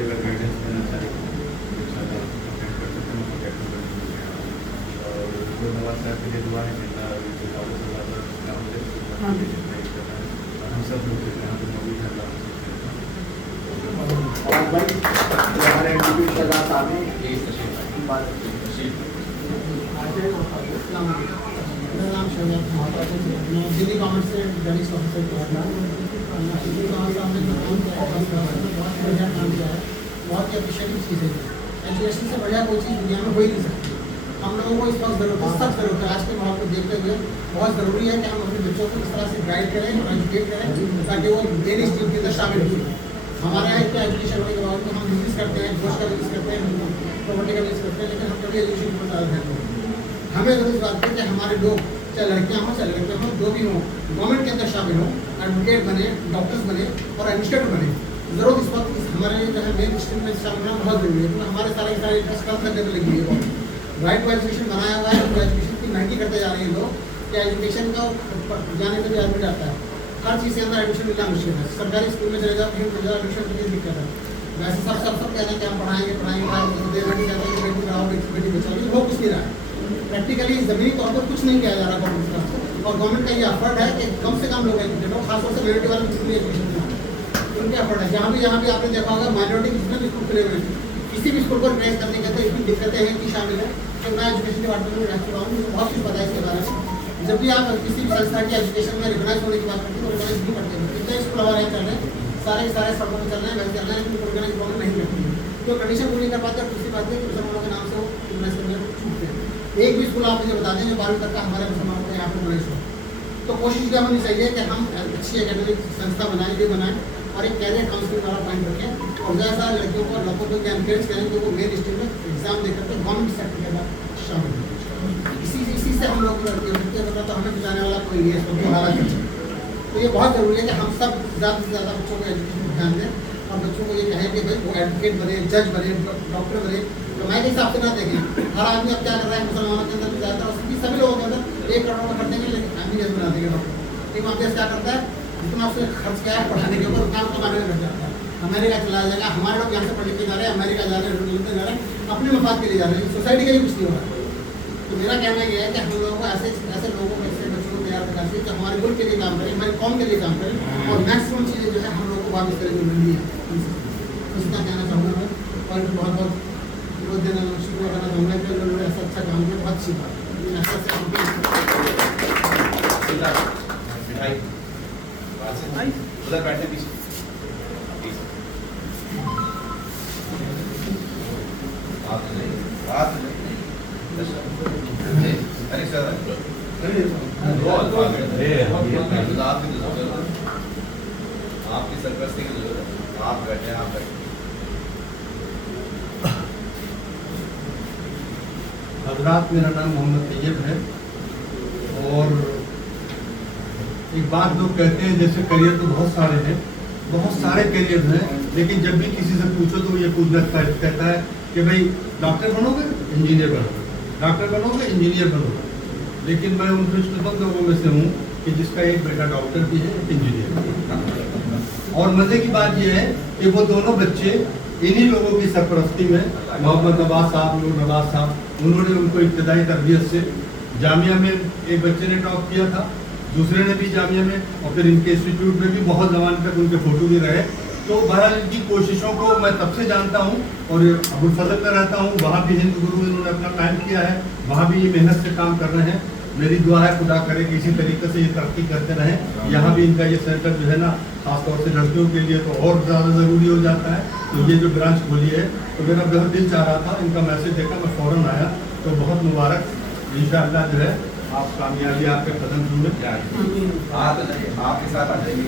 अगर गाइडेंस देना चाहे कंप्लेंट कर सकते हैं, और जो नवाज साहब के लिए दुआ है हम सब लोग यहाँ पे मौजूद हैं। हमारे मेरा नाम शहजाद मोहम्मद है, मैं दिल्ली गवर्नमेंट से डेली ऑफिसर किया था। दिल्ली गवर्नमेंट साहब ने जो काम किया है बहुत बढ़िया काम किया है, बहुत ही अप्रिशिएटिव चीज़ है। एजुकेशन से बढ़िया कोई चीज़ दुनिया में हो ही नहीं सकती। हम लोगों को इस वक्त ज़रूरत है, सख्त ज़रूरत है। आज के माहौल को देखते हुए बहुत ज़रूरी है कि हम अपने बच्चों को इस तरह से गाइड करें और एजुकेट करें ताकि वो मेन स्ट्रीम के अंदर शामिल हो। हमारे यहाँ इतना एजुकेशन होने के बावजूद हम बिजनेस करते हैं, गोश्त का बिजनेस करते हैं, प्रॉपर्टी का बिजनेस करते हैं, लेकिन हम कभी एजुकेशन पर ज़्यादा ध्यान नहीं। हमें ज़रूर इस बात है कि हमारे लोग, चाहे लड़कियाँ हों चाहे लड़के हों, जो भी हों, गवर्नमेंट के अंदर शामिल हों, एडवोकेट बने, डॉक्टर्स बने और एडमिनिस्ट्रेटर बने। ज़रूर इस वक्त हमारे जो है मेन स्ट्रीम में शामिल होना बहुत ज़रूरी है, क्योंकि हमारे सारे इंटरेस्ट कम करने पर लगी है। राइट टू एजुकेशन बनाया हुआ है, तो एजुकेशन की महंगी करते जा रहे हैं लोग कि एजुकेशन का जाने से भी आदमी जाता है। हर चीज़ के अंदर एडमिशन मिलना मुश्किल है। सरकारी स्कूल में चले जाओ, कहीं चले जाओ, एडमिशन की दिक्कत है। वैसे सब कहते हैं कि हम पढ़ाएंगे बेटी कहते हैं कि बेटी पढ़ाओ, बेटी बचाओ, लेकिन हो कुछ नहीं रहा है। प्रैक्टिकली ज़मीनी तौर पर कुछ नहीं किया जा रहा गवर्नमेंट का। और गवर्नमेंट का ये एफर्ट है कि कम से कम लोग एजुकेट हो, खासतौर से माइनॉरिटी वाले स्कूल में एजुकेशन देना, उनके एफर्ट है। जहाँ भी आपने देखा होगा माइनॉरिटी जितने भी स्कूल खुले हुए हैं, किसी भी स्कूल को ट्रेस करने के अंदर इतनी दिक्कतें हैं कि शामिल है कि मैं एजुकेशन डिपार्टमेंट में रह चुका हूँ, मुझे बहुत कुछ पता है इसके बारे में। जब भी आप किसी भी संस्था की एजुकेशन में रिकॉग्नाइज होने की बात करते हैं तो रिकॉग्नाइज नहीं करते हैं। इतने स्कूल हमारे यहाँ चल रहे हैं, सारे सड़कों में चल रहे हैं, वैसे चल रहे हैं, लेकिन रिकॉग्नाइज प्रॉब्लम नहीं करती है। तो कंडीशन पूरी कर पाते हैं। दूसरी बात है कि मुसलमानों के नाम से वो रिकॉग्नाइज करने में छूटते हैं। एक भी स्कूल आप मुझे बता दें जो 12वीं तक का हमारे मुसलमानों के यहाँ पर रिकॉग्नाइज हो। तो कोशिश ये होनी चाहिए कि हम अच्छी एकेडमिक संस्था बनाएं, ये बनाएं और एक कैरियर काउंसलिंग वाला पॉइंट रखें और ज़्यादा लड़कियों को लड़कों को एनकरेज करें कि वो मेन स्ट्रीम में एग्जाम देकर के गवर्नमेंट सेक्टर के बाद शामिल हो। इसी से हम लोग लड़के बता तो हमें बचाने वाला कोई नहीं है, इसको हमारा करना। तो ये बहुत ज़रूरी है कि हम सब ज़्यादा से ज़्यादा बच्चों को एजुकेशन पर ध्यान दें और बच्चों को ये कहें कि भाई वो एडवोकेट बने, जज बने, डॉक्टर बने। तो मैं के हिसाब से ना देखें हर आदमी अब क्या कर रहा है मुसलमानों के अंदर ज़्यादा और सभी लोगों के अंदर 1 करोड़ में कर देंगे, लेकिन एमबीबीएस बना देंगे डॉक्टर। लेकिन वहाँ क्या करता है, जितना उसने खर्च किया है पढ़ाने के ऊपर उतना कमाने में लग जाता है। अमेरिका चला जाएगा, हमारे लोग यहाँ से पढ़ लिख के जा रहे हैं, अमेरिका जा रहे हैं, लंदन जा रहे हैं, अपने मफाद के लिए जा रहे हैं, सोसाइटी के लिए कुछ नहीं हो रहा है। तो मेरा कहना यह है कि हम लोगों को ऐसे लोगों को, ऐसे बच्चों को तैयार प्रकार से कि हमारे मुल्क के लिए काम करें, हमारे कौम के लिए काम करें और मैक्सिमम चीज़ें जो है हम लोग को वापस करें जो मिली है। इतना कहना चाहूँगा मैं, और बहुत बहुत देना शुक्रिया करना चाहूँगा कि उन्होंने ऐसा अच्छा काम किया, बहुत अच्छी बात है। ऐसा उधर बैठे पीछे अरे सर आपकी सरपरस्ती की जरूरत है, आप बैठे आप बैठे। हजरात, मेरा नाम मोहम्मद तैयब है और एक बात लोग कहते हैं जैसे करियर तो बहुत सारे हैं, बहुत सारे करियर हैं, लेकिन जब भी किसी से पूछो तो ये पूछना कहता है कि भाई डॉक्टर बनोगे इंजीनियर बनोगे, डॉक्टर बनोगे इंजीनियर बनोगे। लेकिन मैं उन खुशकिस्मत लोगों में से हूँ कि जिसका एक बेटा डॉक्टर भी है, एक इंजीनियर भी है। और मज़े की बात यह है कि वो दोनों बच्चे इन्हीं लोगों की सरपरस्ती में, मोहम्मद नवाज साहब, नूर नवाज साहब, उन्होंने उनको इब्तदाई तरबियत से जामिया में एक बच्चे ने टॉप किया था, दूसरे ने भी जामिया में, और फिर इनके इंस्टीट्यूट में भी बहुत ज़माने तक उनके फ़ोटो भी रहे। तो बहरहाल इनकी कोशिशों को मैं तब से जानता हूँ और अबुल फजल में रहता हूँ, वहाँ भी हिंद गुरु इन्होंने अपना कायम किया है, वहाँ भी ये मेहनत से काम कर रहे हैं। मेरी दुआ है खुदा करे कि इसी तरीके से ये तरक्की करते रहें। यहाँ भी इनका ये सेंटर जो है ना, खासतौर से लड़कियों के लिए तो और ज़्यादा ज़रूरी हो जाता है। तो ये जो ब्रांच खोली है तो मेरा बहुत दिल चाह रहा था, इनका मैसेज देखा मैं फ़ौरन आया। तो बहुत मुबारक, इंशाअल्लाह जो है आप कामयाबी आपके कदम छूने आपके साथ आ जाएंगे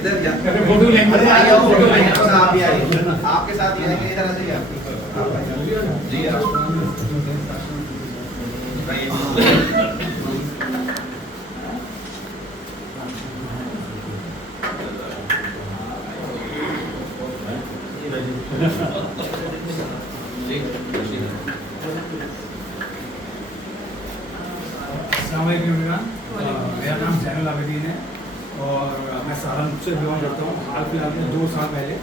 इधर फोटो लेंगे, आप भी आइए, आपके साथ ही आएंगे, इधर आ जाइए आप जी। मेरा नाम जैनुल आबिदीन है और मैं सहारनपुर से बिलोंग करता हूँ। हाल फिलहाल में 2 साल पहले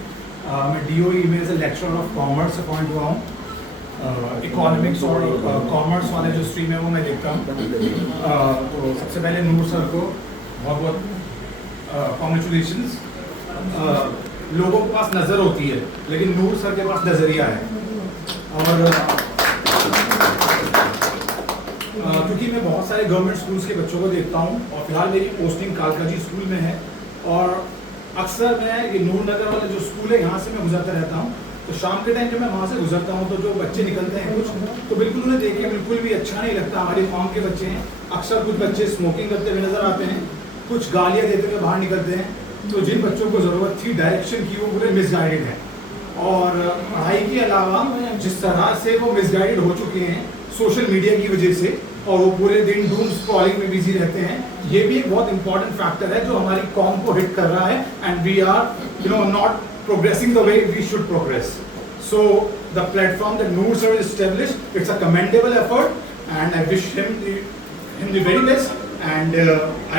मैं DOE में as a lecturer of commerce appoint हुआ हूँ। इकोनॉमिक्स और कॉमर्स वाले जो स्ट्रीम है वो मैं देखता हूँ। तो सबसे पहले नूर सर को बहुत बहुत कॉन्ग्रेचुलेशंस। लोगों के पास नज़र होती है लेकिन नूर सर के पास नज़रिया है। और क्योंकि मैं बहुत सारे गवर्नमेंट स्कूल्स के बच्चों को देखता हूँ और फिलहाल मेरी पोस्टिंग कालकाजी स्कूल में है और अक्सर मैं ये नूर नगर वाला जो स्कूल है यहाँ से मैं गुजरता रहता हूँ। तो शाम के टाइम जब मैं वहाँ से गुजरता हूँ तो जो बच्चे निकलते हैं कुछ, तो बिल्कुल उन्हें देख के बिल्कुल भी अच्छा नहीं लगता। हमारी कौम के बच्चे हैं, अक्सर कुछ बच्चे स्मोकिंग करते हुए नजर आते हैं, कुछ गालियाँ देते हुए बाहर निकलते हैं। तो जिन बच्चों को ज़रूरत थी डायरेक्शन की वो पूरे मिसगाइडेड हैं और पढ़ाई के अलावा जिस तरह से वो मिसगाइडेड हो चुके हैं सोशल मीडिया की वजह से और वो पूरे दिन डूम स्क्रॉलिंग में बिजी रहते हैं। ये भी एक बहुत इंपॉर्टेंट फैक्टर है जो हमारी कौम को हिट कर रहा है and we are not progressing the way we should progress. So the platform that Noor sir has established, it's a commendable effort and I wish him the very best and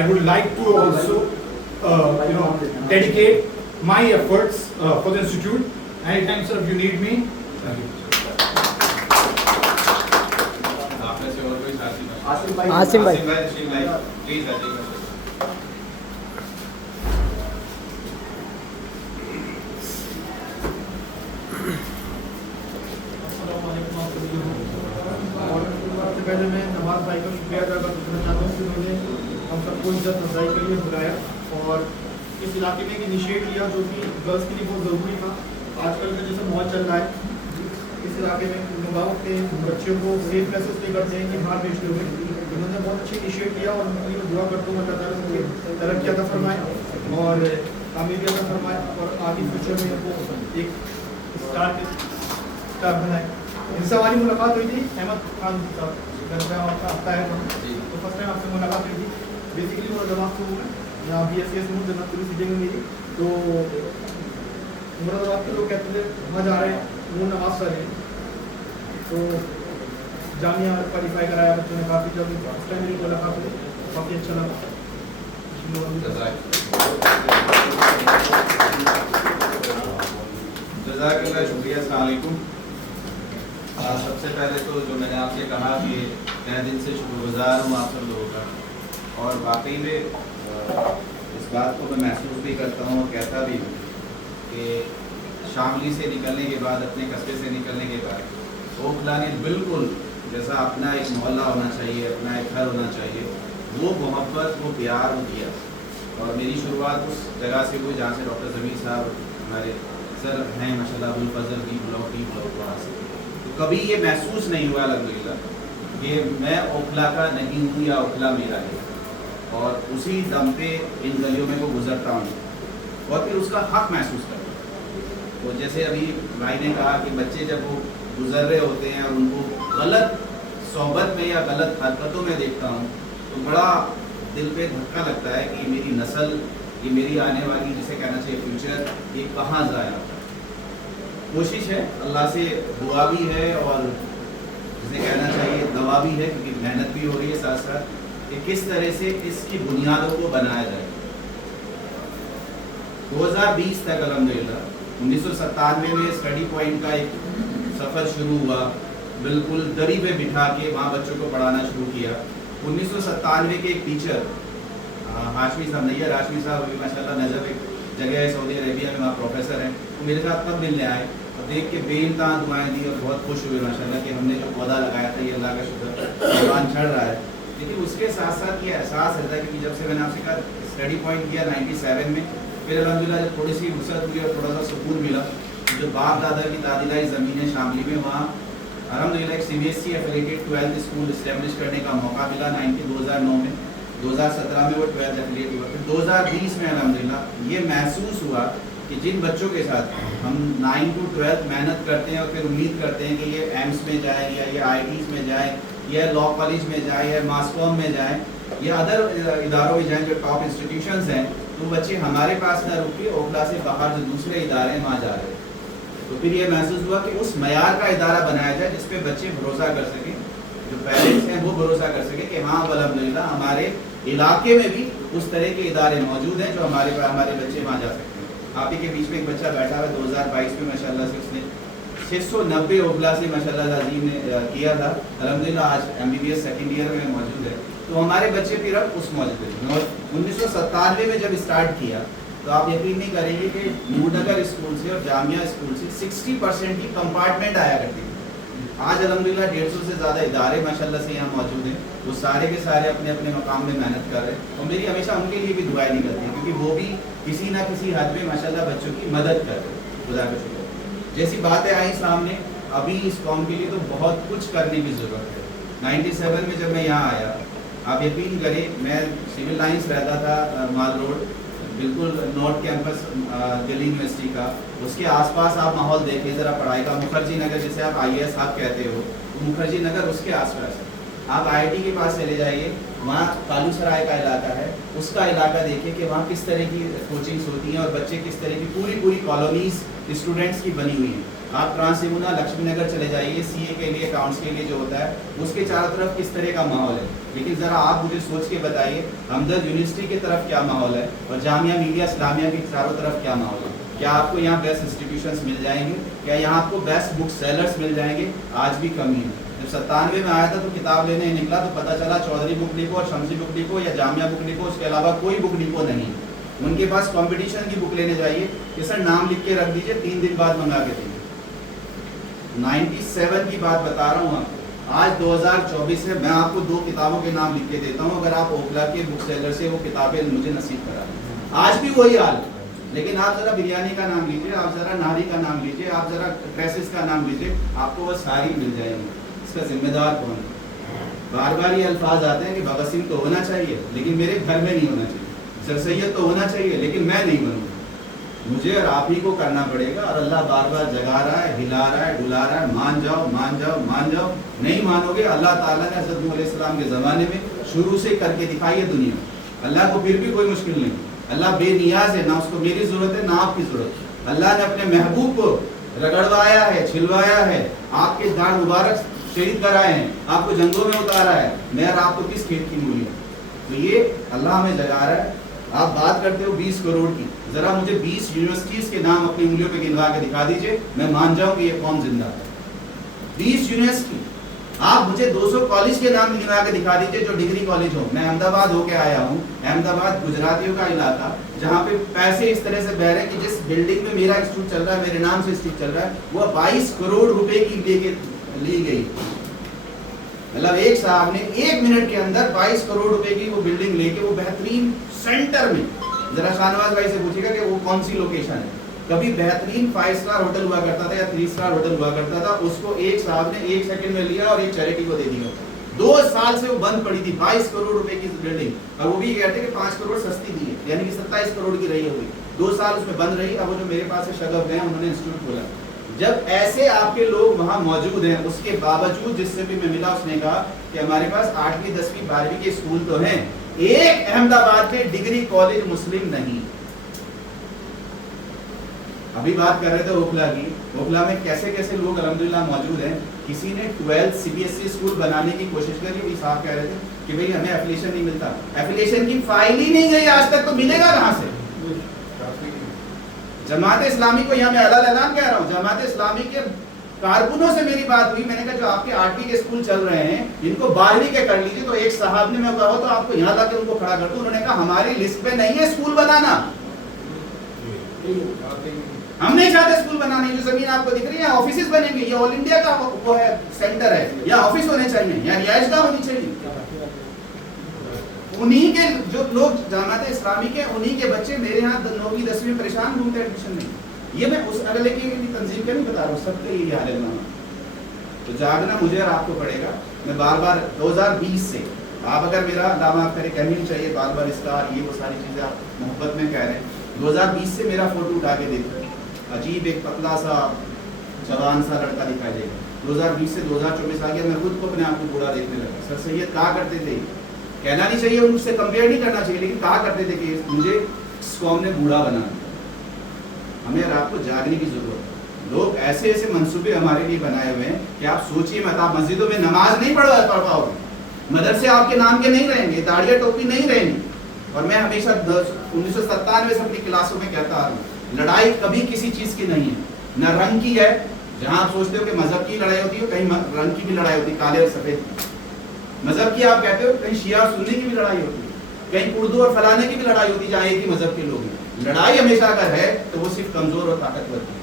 I would like to also dedicate my efforts for the institute. Anytime sir if you need me. Thank you. Asim भाई please पहले मैं नवाज भाई का शुक्रिया अदा करना चाहता हूँ कि उन्होंने हम सबको इज्जत अफजाई के लिए बुलाया और इस इलाके में एक इनिशिएट लिया जो कि गर्ल्स के लिए बहुत ज़रूरी था। आजकल का जैसे माहौल चल रहा है इस इलाके में गाँव के बच्चों को सेफ मैसेज पे करते हैं कि बाहर भेजते हुए, उन्होंने बहुत अच्छी इनिशिएट लिया और उनके लिए दुआ करता हूँ अल्लाह ताला उनके तरक्की अता फरमाए और कामयाबी अता फरमाए और आगे फ्यूचर में वो एक स्टार बनाए। इनसे हमारी मुलाकात हुई थी अहमद खान साहब आता है तो फर्स्ट टाइम आपसे मुलाकात हुई थी। बेसिकली वो जवाब से हूँ यहाँ BSc में जन्नत पूरी सीटें मेरी। तो मुरादाबाद के लोग कहते थे वहाँ जा रहे हैं नूर नवाज सर हैं तो जामिया क्वालिफाई कराया बच्चों ने काफ़ी। जब फर्स्ट टाइम मेरी मुलाकात हुई काफ़ी अच्छा लगा। जज़ाकल्लाह शुक्रिया। अस्सलाम वालेकुम। सबसे पहले तो जो मैंने आपसे कहा कि मैं दिल से शुक्रगुजार हूँ आप सब लोगों का اور واقعی میں اس بات کو میں محسوس بھی کرتا ہوں اور کہتا بھی ہوں کہ شاملی سے نکلنے کے بعد، اپنے قصبے سے نکلنے کے بعد اوکھلا نے بالکل جیسا اپنا ایک محلہ ہونا چاہیے، اپنا ایک گھر ہونا چاہیے، وہ محبت، وہ پیار وہ دیا. اور میری شروعات اس جگہ سے ہوئی جہاں سے ڈاکٹر ضمیر صاحب ہمارے سر ہیں ماشاءاللہ، ابوالفضل بی بلاک وہاں سے. تو کبھی یہ محسوس نہیں ہوا الحمدللہ کہ میں اوکھلا کا نہیں ہوں یا اوکھلا میرا ہے. اور اسی دم پہ ان گلیوں میں وہ گزرتا ہوں اور پھر اس کا حق محسوس کرتا ہوں. وہ جیسے ابھی بھائی نے کہا کہ بچے جب وہ گزر رہے ہوتے ہیں اور ان کو غلط صحبت میں یا غلط حرکتوں میں دیکھتا ہوں تو بڑا دل پہ دھکا لگتا ہے کہ میری نسل، یہ میری آنے والی جسے کہنا چاہیے فیوچر، یہ کہاں ضائع ہوتا ہے. کوشش ہے، اللہ سے دعا بھی ہے اور جسے کہنا چاہیے دوا بھی ہے، کیونکہ محنت بھی ہو رہی ہے ساتھ ساتھ کہ کس طرح سے اس کی بنیادوں کو بنایا جائے. 2020 تک الحمدللہ 1997 میں اسٹڈی پوائنٹ کا ایک سفر شروع ہوا، بالکل دری پہ بٹھا کے وہاں بچوں کو پڑھانا شروع کیا. 1997 کے ایک ٹیچر ہاشمی صاحب، نیّر ہاشمی صاحب، ابھی ماشاء اللہ نجف ایک جگہ ہے سعودی عربیہ میں، وہاں پروفیسر ہیں، وہ میرے ساتھ تب ملنے آئے اور دیکھ کے بے انتہا دعائیں دی اور بہت خوش ہوئے ماشاء اللہ کہ ہم نے جو پودا لگایا تھا یہ اللہ کا شکر ایمان چڑھ رہا ہے. لیکن اس کے ساتھ ساتھ یہ احساس رہتا ہے کہ جب سے میں نے آپ سے کہا اسٹڈی پوائنٹ کیا 97 میں، پھر الحمدللہ جب تھوڑی سی وسعت ہوئی اور تھوڑا سا سکون ملا، جو باپ دادا کی دادلائی زمین ہے شاملی میں، وہاں الحمدللہ ایک CBSE affiliated 12th school establish کرنے کا موقع ملا 2009 میں. 2017 میں وہ 12th ایفیلیٹ ہوا. پھر 2020 میں الحمدللہ یہ محسوس ہوا کہ جن بچوں کے ساتھ ہم 9 to 12 محنت کرتے ہیں اور پھر امید کرتے ہیں کہ یہ ایمس میں جائیں یا یہ IITs میں جائیں یا لا کالج میں جائیں یا ماسکوم میں جائیں یا ادر اداروں میں جائیں جو ٹاپ انسٹیٹیوشنز ہیں، تو بچے ہمارے پاس نہ رک کے اوکھلا سے باہر جو دوسرے ادارے ہیں وہاں جا رہے ہیں. تو پھر یہ محسوس ہوا کہ اس معیار کا ادارہ بنایا جائے جس پہ بچے بھروسہ کر سکیں، جو پیرنٹس ہیں وہ بھروسہ کر سکیں کہ ہاں الحمدللہ ہمارے علاقے میں بھی اس طرح کے ادارے موجود ہیں جو ہمارے بچے وہاں جا سکتے ہیں. آپ ہی کے بیچ میں ایک بچہ بیٹھا ہے 2022 میں ماشاء اللہ سے اس نے 690 اوکھلا سے ماشاء اللہ عظیم نے کیا تھا. الحمدللہ آج MBBS سیکنڈ ایئر میں موجود ہے. تو ہمارے بچے پھر اب اس موجود ہیں. 1997 میں جب اسٹارٹ کیا تو آپ یقین نہیں کریں گے کہ نور نگر اسکول سے اور جامعہ اسکول سے 60% کی کمپارٹمنٹ آیا کرتی تھی. آج الحمدللہ 150 سے زیادہ ادارے ماشاءاللہ سے یہاں موجود ہیں. وہ سارے کے سارے اپنے اپنے مقام میں محنت کر رہے ہیں اور میری ہمیشہ ان کے لیے بھی دعائیں نہیں کرتی ہیں کیونکہ وہ بھی کسی نہ کسی حد میں ماشاءاللہ بچوں کی مدد کر رہے ہیں. خدا کا شکر. جیسی باتیں آئیں سامنے، ابھی اس قوم کے لیے تو بہت کچھ کرنے کی ضرورت ہے. 97 میں جب میں یہاں آیا، آپ یقین کریں میں سول لائنس رہتا تھا مال روڈ، بالکل نارتھ کیمپس دلی یونیورسٹی کا. اس کے آس پاس آپ ماحول دیکھیں ذرا پڑھائی کا. مکھرجی نگر جسے آپ IAS آپ کہتے ہو، مکھرجی نگر اس کے آس پاس ہے. آپ IIT کے پاس چلے جائیے، وہاں کالو سرائے کا علاقہ ہے، اس کا علاقہ دیکھیں کہ وہاں کس طرح کی کوچنگس ہوتی ہیں اور بچے کس طرح کی پوری کالونیز اسٹوڈنٹس کی بنی ہوئی ہیں. آپ ٹرانس یمنا لکشمی نگر چلے جائیے، CA کے لیے اکاؤنٹس کے لیے جو ہوتا ہے اس کے چاروں طرف کس طرح کا ماحول ہے. لیکن ذرا آپ مجھے سوچ کے بتائیے ہمدرد یونیورسٹی کی طرف کیا ماحول ہے اور جامعہ ملیہ اسلامیہ کی چاروں طرف کیا ماحول ہے. کیا آپ کو یہاں بیسٹ انسٹیٹیوشنس مل جائیں گے؟ کیا یہاں آپ کو بیسٹ بک سیلرس مل جائیں گے؟ آج بھی کمی ہے. جب 97 میں آیا تھا تو کتاب لینے نکلا تو پتہ چلا چودھری بک ڈپو اور شمسی بک ڈپو یا جامعہ بک ڈپو، اس کے علاوہ کوئی بک ڈپو نہیں. ان کے پاس کمپٹیشن کی بک لینے جائیے کہ سر نام لکھ کے رکھ دیجئے، 3 دن بعد منگا کے دیں. 97 کی بات بتا رہا ہوں آپ کو. آج 2024 ہے، میں آپ کو 2 کتابوں کے نام لکھ کے دیتا ہوں، اگر آپ اوکھلا کے بک سیلر سے وہ کتابیں مجھے نصیب کرا دیں. آج بھی وہی حال ہے. لیکن آپ ذرا بریانی کا نام لیجئے، آپ ذرا نہاری کا نام لیجئے، آپ ذرا ڈریسز کا نام لیجئے، آپ کو وہ ساری مل جائیں گی. اس کا ذمہ دار کون ہے؟ بار بار یہ الفاظ آتے ہیں کہ بھگت سنگھ تو ہونا چاہیے لیکن میرے گھر میں نہیں ہونا چاہیے، سر سید تو ہونا چاہیے لیکن میں نہیں بنوں. مجھے اور آپ ہی کو کرنا پڑے گا. اور اللہ بار بار جگا رہا ہے، ہلا رہا ہے، ڈلا رہا ہے. مان جاؤ مان جاؤ مان جاؤ. نہیں مانو گے، اللہ تعالیٰ نے حضرت نوح علیہ السلام کے زمانے میں شروع سے کر کے دکھائی ہے دنیا میں. اللہ کو پھر بھی کوئی مشکل نہیں. اللہ بے نیاز ہے، نہ اس کو میری ضرورت ہے نہ آپ کی ضرورت ہے. اللہ نے اپنے محبوب کو رگڑوایا ہے، چھلوایا ہے، آپ کے داڑھ مبارک شہید کرائے ہیں، آپ کو جنگوں میں اتارا ہے. میں اور آپ کو کس کھیت کی مولی ہے؟ تو یہ اللہ ہمیں جگا رہا ہے. آپ بات کرتے ہو 20 کروڑ کی، ذرا مجھے 20 یونیورسٹیز کے نام اپنی انگلیوں پہ گنوا کے دکھا دیجئے، میں مان جاؤں کہ یہ قوم زندہ ہے. 20 یونیورسٹی आप मुझे 200 कॉलेज के नाम गिना के दिखा दीजिए जो डिग्री कॉलेज हो। मैं अहमदाबाद होके आया हूँ, अहमदाबाद गुजरातियों का इलाका, जहाँ पे पैसे इस तरह से बह रहे हैं कि जिस बिल्डिंग में मेरा इंस्टीट्यूट चल रहा है, मेरे नाम से इंस्टीट्यूट चल रहा है, वो 22 करोड़ रुपए की ली गई। मतलब एक साहब ने 1 मिनट के अंदर 22 करोड़ रुपए की वो बिल्डिंग लेके वो बेहतरीन सेंटर में, जरा शाहनवाज भाई से पूछिएगा कि वो कौन सी लोकेशन है। कभी बेहतरीन 5 स्टार होटल हुआ करता था या 3 स्टार होटल हुआ करता था, उसको एक साहब ने 1 सेकंड में लिया और एक चैरिटी को दे दिया। 2 साल से वो बंद पड़ी थी, 22 करोड़ रुपए की बिल्डिंग, और वो भी कहते कि 5 करोड़ सस्ती दी है, यानी कि 27 करोड़ की रही हुई। 2 साल उसमें बंद रही। अब वो जो मेरे पास से शगफ गए, उन्होंने इंस्टीट्यूट खोला। जब ऐसे आपके लोग वहां मौजूद हैं, उसके बावजूद जिससे भी मैं मिला उसने कहा कि हमारे पास 8वीं 10वीं 12वीं के स्कूल तो हैं, एक अहमदाबाद के डिग्री कॉलेज मुस्लिम नहीं। अभी बात कर रहे थे ओखला की, ओखला में कैसे कैसे लोग अल्हम्दुलिल्लाह मौजूद हैं। किसी ने 12 CBSE स्कूल बनाने की कोशिश करी, साहब कह रहे थे कि भाई हमें एफिलिएशन नहीं मिलता, एफिलिएशन की फाइल ही नहीं गई आज तक, तो मिलेगा कहां से? जमात इस्लामी को यहाँ मैं ऐलान कह रहा हूँ, जमात इस्लामी के कारकुनों से मेरी बात हुई, मैंने कहा जो आपके 8वीं के स्कूल चल रहे हैं इनको 12वीं के कर लीजिए। तो एक साहब ने मैं कहा तो आपको यहाँ लाके उनको खड़ा कर दूं। उन्होंने कहा हमारी लिस्ट पे नहीं है स्कूल बनाना, हम नहीं चाहते स्कूल बनाने। जो जमीन आपको दिख रही है ऑफिस बनेंगे, ये ऑल इंडिया का वो है सेंटर है, या ऑफिस होने चाहिए, या रिहाइशगाह होनी चाहिए। उन्हीं के जो लोग जमात इस्लामी के, उन्हीं के बच्चे मेरे यहाँ 9वीं 10वीं में परेशान घूमते एडमिशन नहीं। ये मैं उस अगले की तंजीम का नहीं बता रहा हूँ, सबके यही हाल है। तो जागना मुझे और आपको पड़ेगा। मैं बार बार 2020 से, आप अगर मेरा दावा करे कहनी नहीं चाहिए बार बार इसका, ये वो सारी चीजें आप मोहब्बत में कह रहे हैं। 2020 से मेरा फोटो उठा के देखो, अजीब एक पतला सा जवान सा लड़का दिखाई देगा। 2020 से 2024 आ गया, मैं खुद को अपने आप को बूढ़ा देखने लगा। सर सैयद कहा करते थे, कहना नहीं चाहिए, उनसे कंपेयर नहीं करना चाहिए, लेकिन कहा करते थे कि मुझे इस कौम ने बूढ़ा बना दिया। हमें और आपको जागने की जरूरत है। लोग ऐसे ऐसे मंसूबे हमारे लिए बनाए हुए हैं कि आप सोचिए मत, आप मस्जिदों में नमाज नहीं पढ़ पाओगे, मदरसे आपके नाम के नहीं रहेंगे, दाढ़िया टोपी नहीं रहेंगी। और मैं हमेशा 1997 से अपनी क्लासों में कहता हूँ, लड़ाई कभी किसी चीज की नहीं है, न रंग की है। जहां आप सोचते हो कि मजहब की लड़ाई होती है, कहीं रंग की भी लड़ाई होती है, काले और सफेद की। मजहब की आप कहते हो, कहीं शिया और सुन्नी की भी लड़ाई होती है, कहीं उर्दू और फलाने की भी लड़ाई होती है, जहाँ एक ही मजहब के लोग हैं। लड़ाई हमेशा अगर है तो वो सिर्फ कमजोर और ताकतवर की है,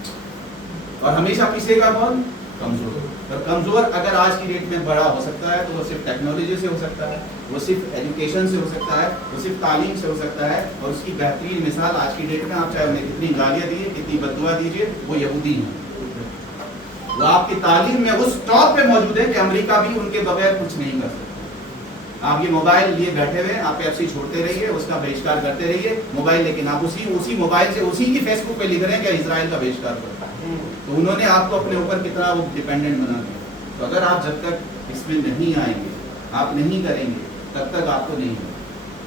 और हमेशा पीछेगा कौन? कमजोर। और कमजोर अगर आज की डेट में बड़ा हो सकता है तो वो सिर्फ टेक्नोलॉजी से हो सकता है, वो सिर्फ एजुकेशन से हो सकता है, वो सिर्फ तालीम से हो सकता है। और उसकी बेहतरीन मिसाल आज की डेट में, आप चाहे उन्हें कितनी गालियाँ दीजिए, कितनी बददुआ दीजिए, वो यहूदी हैं। वो आपकी तालीम में उस टॉप पे मौजूद है कि अमेरिका भी उनके बगैर कुछ नहीं कर सकता। आप ये मोबाइल लिए बैठे हुए, आप पेप्सी छोड़ते रहिए, उसका बहिष्कार करते रहिए मोबाइल, लेकिन आप उसी मोबाइल से उसी की फेसबुक पे लिख रहे हैं कि इजराइल का बहिष्कार करता है। तो उन्होंने आपको अपने ऊपर कितना वो डिपेंडेंट बना दिया। तो अगर आप जब तक इसमें नहीं आएंगे, आप नहीं करेंगे, तब तक आपको नहीं होगा।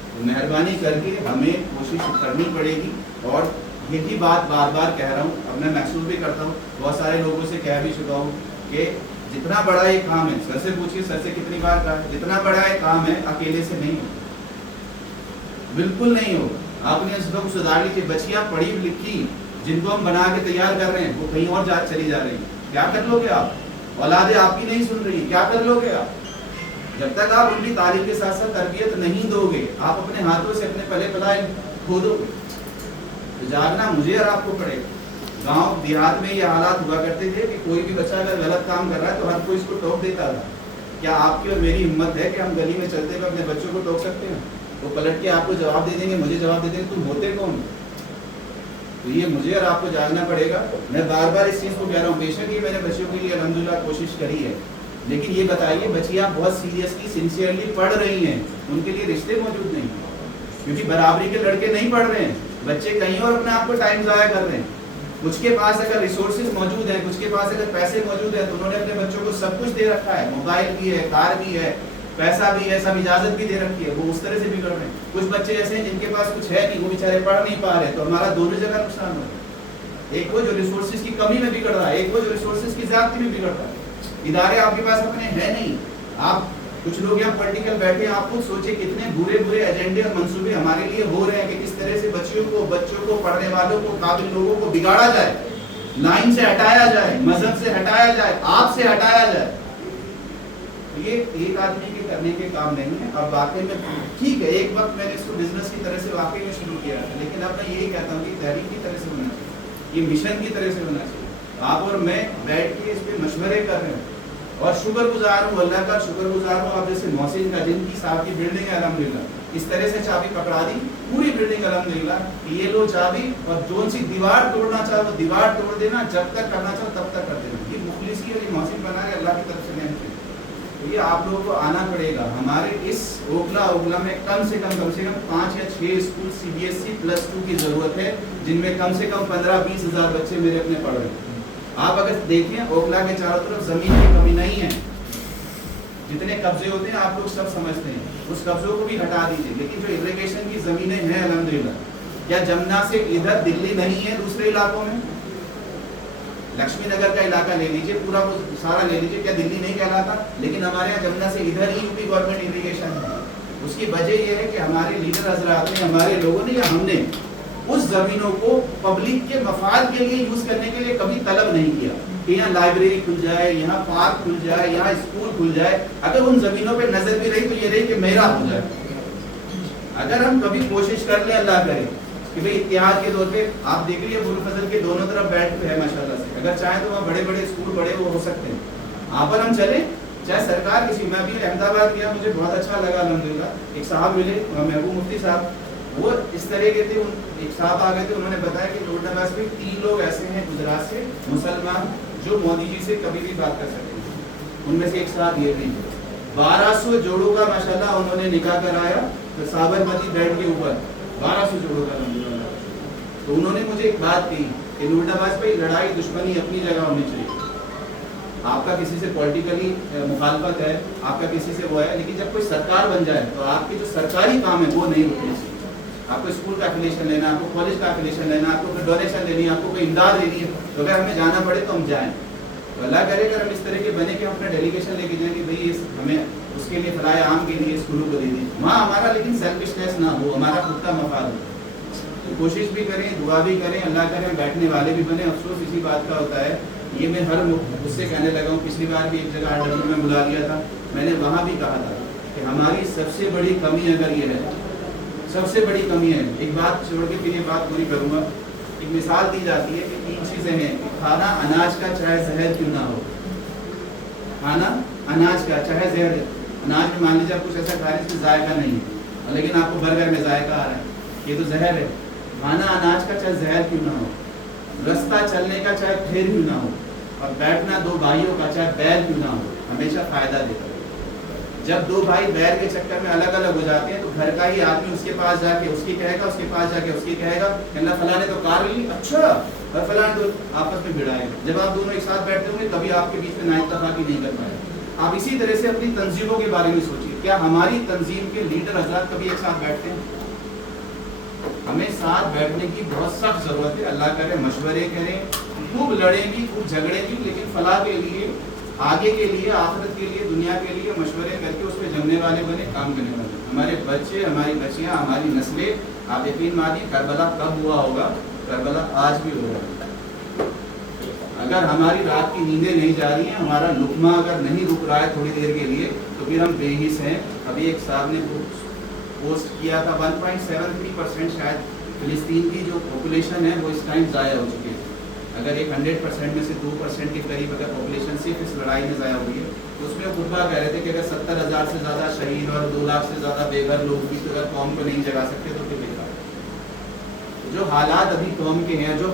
तो मेहरबानी करके हमें कोशिश करनी पड़ेगी। और यही बात बार बार कह रहा हूँ, अब मैं महसूस भी करता हूँ, बहुत सारे लोगों से कह भी चुका हूँ कि जितना बड़ा ये काम है, सर से पूछिए, सर से कितनी बार कहा, जितना बड़ा ये काम है अकेले से नहीं होगा, बिल्कुल नहीं होगा। आपने इसको सुधार लीजिए। बच्चियाँ पढ़ी लिखी जिनको हम बना के तैयार कर रहे हैं, वो कहीं और चली जा रही है। क्या कर लोगे आप? औलादे आपकी नहीं सुन रही, क्या कर लोगे आप? जब तक आप उनकी तालीम के साथ साथ तरबियत नहीं दोगे, आप अपने हाथों से अपने पले पलाए खो दोगे। तो जागना मुझे और आपको पड़ेगा। गांव देहात में ये हालात हुआ करते थे कि कोई भी बच्चा अगर गलत काम कर रहा है तो हर कोई इसको टोक देता था। क्या आपकी और मेरी हिम्मत है कि हम गली में चलते हुए अपने बच्चों को टोक सकते हैं? वो पलट के आपको जवाब दे देंगे, मुझे जवाब दे देंगे, तुम होते कौन? तो ये मुझे और आपको जागना पड़ेगा। मैं बार बार इस चीज़ को कह रहा हूँ, बेशक ये मैंने बच्चों के लिए अल्हम्दुलिल्लाह कोशिश करी है, लेकिन ये बताइए बच्चियाँ बहुत सीरियसली सिंसियरली पढ़ रही हैं, उनके लिए रिश्ते मौजूद नहीं, क्योंकि बराबरी के लड़के नहीं पढ़ रहे हैं, बच्चे कहीं और अपने आप को टाइम ज़ाया कर रहे हैं। कुछ के पास अगर रिसोर्सेज मौजूद है, कुछ के पास अगर पैसे मौजूद है, तो उन्होंने अपने बच्चों को सब कुछ दे रखा है, मोबाइल भी है, कार भी है, पैसा भी है, सब इजाजत भी दे रखी है, वो उस तरह से बिगड़ रहे हैं। कुछ बच्चे ऐसे हैं जिनके पास कुछ है नहीं, वो बेचारे पढ़ नहीं पा रहे, तो हमारा दोनों जगह नुकसान हो रहा है। एक वो जो रिसोर्सेज की कमी में बिगड़ रहा है, एक वो जो रिसोर्सेज की ज्यादती में बिगड़ रहा है। इदारे आपके पास अपने है नहीं। आप कुछ लोग यहाँ पॉलिटिकल बैठे, आप खुद सोचिए कितने बुरे बुरे एजेंडे और मंसूबे हमारे लिए हो रहे हैं कि किस तरह से बच्चों को पढ़ने वालों को, काबिल लोगों को बिगाड़ा जाए, लाइन से हटाया जाए, मजहब से हटाया जाए, आप से हटाया जाए। یہ ایک آدمی کے کرنے کے کام نہیں ہے. اب واقعی میں ٹھیک ہے ایک وقت میں نے اس کو بزنس کی طرح سے واقعی میں شروع کیا تھا, لیکن اب میں یہی کہتا ہوں کہ تحریک کی طرح سے ہونا چاہیے, یہ مشن کی طرح سے ہونا چاہیے. آپ اور میں بیٹھ کے اس پہ مشورے کر رہے ہیں اور شکر گزار ہوں, اللہ کا شکر گزار ہوں. اب جیسے محسن کا جن کی صاحب کی بلڈنگ ہے الحمدللہ, اس طرح سے چابی پکڑا دی پوری بلڈنگ الحمدللہ, یہ لو چابی اور جو سی دیوار توڑنا چاہو وہ دیوار توڑ دینا, جب تک کرنا چاہو تب تک کر دینا. یہ مخلصی اور یہ محسن بنا ہے اللہ کی طرف سے نہیں. یہ آپ لوگوں کو آنا پڑے گا. ہمارے اس اوکھلا میں کم سے کم 5 یا 6 اسکول CBSE +2 کی ضرورت ہے, جن میں کم سے کم 15-20 ہزار بچے میرے اپنے پڑھ رہے ہیں. آپ اگر دیکھیں اوکھلا کے چاروں طرف زمین کی کمی نہیں ہے, جتنے قبضے ہوتے ہیں آپ لوگ سب سمجھتے ہیں, اس قبضوں کو بھی ہٹا دیجیے. لیکن جو اریگیشن کی زمینیں ہیں الحمدللہ, کیا جمنا سے ادھر دلی نہیں ہے دوسرے علاقوں میں؟ لکشمی نگر کا علاقہ لے لیجیے, پورا وہ سارا لے لیجیے, کیا دلی نہیں کہلاتا؟ لیکن ہمارے یہاں جمنا سے ادھر ہی UP گورنمنٹ اریگیشن ہے. اس کی وجہ یہ ہے کہ ہمارے لیڈر حضرات نے, ہمارے لوگوں نے یا ہم نے اس زمینوں کو پبلک کے مفاد کے لیے یوز کرنے کے لیے کبھی طلب نہیں کیا کہ یہاں لائبریری کھل جائے, یہاں پارک کھل جائے, یہاں اسکول کھل جائے. اگر ان زمینوں پہ نظر بھی رہی تو یہ رہی کہ میرا ہو جائے. اگر ہم کبھی کوشش کر لیں, اللہ کرے کہ بھئی اتحاد کے طور پہ آپ دیکھ لیجیے ابو الفضل کے دونوں طرف بیٹھ ہے ماشاءاللہ سے, اگر چاہیں تو وہاں بڑے بڑے اسکول بڑے وہ ہو سکتے ہیں. وہاں پر ہم چلیں, چاہے سرکار کسی, میں ابھی احمد آباد گیا, مجھے بہت اچھا لگا الحمدللہ. ایک صاحب ملے محبوب مفتی صاحب, وہ اس طرح کے تھے, ایک صاحب آ گئے تھے, انہوں نے بتایا کہ نور نواز میں 3 لوگ ایسے ہیں گجرات سے مسلمان جو مودی جی سے کبھی بھی بات کر سکتے ہیں. ان میں سے ایک صاحب یہ بھی 1200 جوڑوں کا ماشاءاللہ انہوں نے نکاح کرایا سابرمتی بیڈ کے اوپر, 1200 جوڑوں کا الحمدللہ. تو انہوں نے مجھے ایک بات کہی کہ نور نواز بھائی لڑائی دشمنی اپنی جگہ ہونی چاہیے. آپ کا کسی سے پولیٹیکلی مخالفت ہے, آپ کا کسی سے وہ ہے, لیکن جب کوئی سرکار بن جائے تو آپ کے جو سرکاری کام ہے وہ نہیں ہوتے. آپ کو اسکول کا افیلیشن لینا, آپ کو کالج کا افیلیشن لینا, آپ کو کوئی ڈونیشن لینی ہے, آپ کو کوئی امداد لینی ہے, تو اگر ہمیں جانا پڑے تو ہم جائیں. تو اللہ کرے اگر ہم اس طرح کے بنے کہ ہم اپنا ڈیلیگیشن لے کے جائیں کہ بھائی ہمیں اس کے لیے فلاح عام کے لیے اسکولوں کو دے دیں, وہاں ہمارا لیکن سیلفشنیس نہ ہو, ہمارا خود کا مفاد ہو. کوشش بھی کریں, دعا بھی کریں, اللہ کرے ہم بیٹھنے والے بھی بنے. افسوس اسی بات کا ہوتا ہے, یہ میں ہر اس سے کہنے لگا ہوں. پچھلی بار بھی ایک جگہ انٹرویو میں بلا لیا تھا, میں نے وہاں بھی کہا تھا کہ ہماری سب سے بڑی کمی اگر یہ ہے, سب سے بڑی کمی ہے, ایک بات چھوڑ کے پھر یہ بات پوری کروں گا. ایک مثال دی جاتی ہے کہ 3 چیزیں ہیں, کھانا اناج کا چاہے زہر کیوں نہ ہو, کھانا اناج کا چاہے زہر. اناج میں مان لیجیے آپ کچھ ایسا کھا رہے ہیں جس میں ذائقہ نہیں ہے, لیکن آپ کو برگر میں ذائقہ آ رہا ہے, یہ تو زہر ہے. کھانا اناج کا چاہے زہر کیوں نہ ہو, رستہ چلنے کا چاہے پھر کیوں نہ ہو, اور بیٹھنا 2 بھائیوں کا چاہے بیل کیوں نہ ہو, ہمیشہ فائدہ دیتا ہے. جب 2 بھائی بیل کے چکر میں الگ الگ ہو جاتے ہیں تو گھر کا ہی آدمی اس کے پاس جا کے اس کی کہے گا, اس کے پاس جا کے اس کی کہے گا کہ اللہ فلاں نے تو کار لی, اچھا, اور فلاں تو آپس میں بھڑائے. جب آپ دونوں ایک ساتھ بیٹھتے ہوں گے کبھی آپ کے بیچ میں نا اتفاقی نہیں کر پائے. آپ اسی طرح سے اپنی تنظیموں کے بارے میں سوچیے, کیا ہماری تنظیم کے لیڈر حضرات کبھی ایک ساتھ بیٹھتے ہیں؟ ہمیں ساتھ بیٹھنے کی بہت سخت ضرورت ہے. اللہ کرے مشورے کریں, خوب لڑیں بھی, خوب جھگڑیں بھی, لیکن فلاح کے لیے, آگے کے لیے, آخرت کے لیے, دنیا کے لیے مشورے کر کے اس پہ جمنے والے بنے, کام کرنے والے. ہمارے بچے, ہماری بچیاں, ہماری نسلیں, آپ یقین مانیے کربلا کب ہوا ہوگا, کربلا آج بھی ہو رہا ہے. اگر ہماری رات کی نیندیں نہیں جا رہی ہیں, ہمارا لقمہ اگر نہیں رک رہا ہے تھوڑی دیر کے لیے, تو پھر ہم بے حس ہیں. ابھی ایک صاحب نے پوسٹ کیا تھا 1.73% شاید فلسطین کی جو پاپولیشن ہے وہ اس ٹائم ضائع ہو چکی ہے. اگر ایک 100% میں سے 2% کے قریب اگر پاپولیشن صرف اس لڑائی میں ضائع ہوئی ہے, تو اس میں خطبہ کہہ رہے تھے کہ اگر 70,000 سے زیادہ شہید اور 2 لاکھ سے زیادہ بے گھر لوگ بھی اگر قوم کو نہیں جگا سکتے تو پھر بے گھر. جو حالات ابھی قوم کے ہیں, جو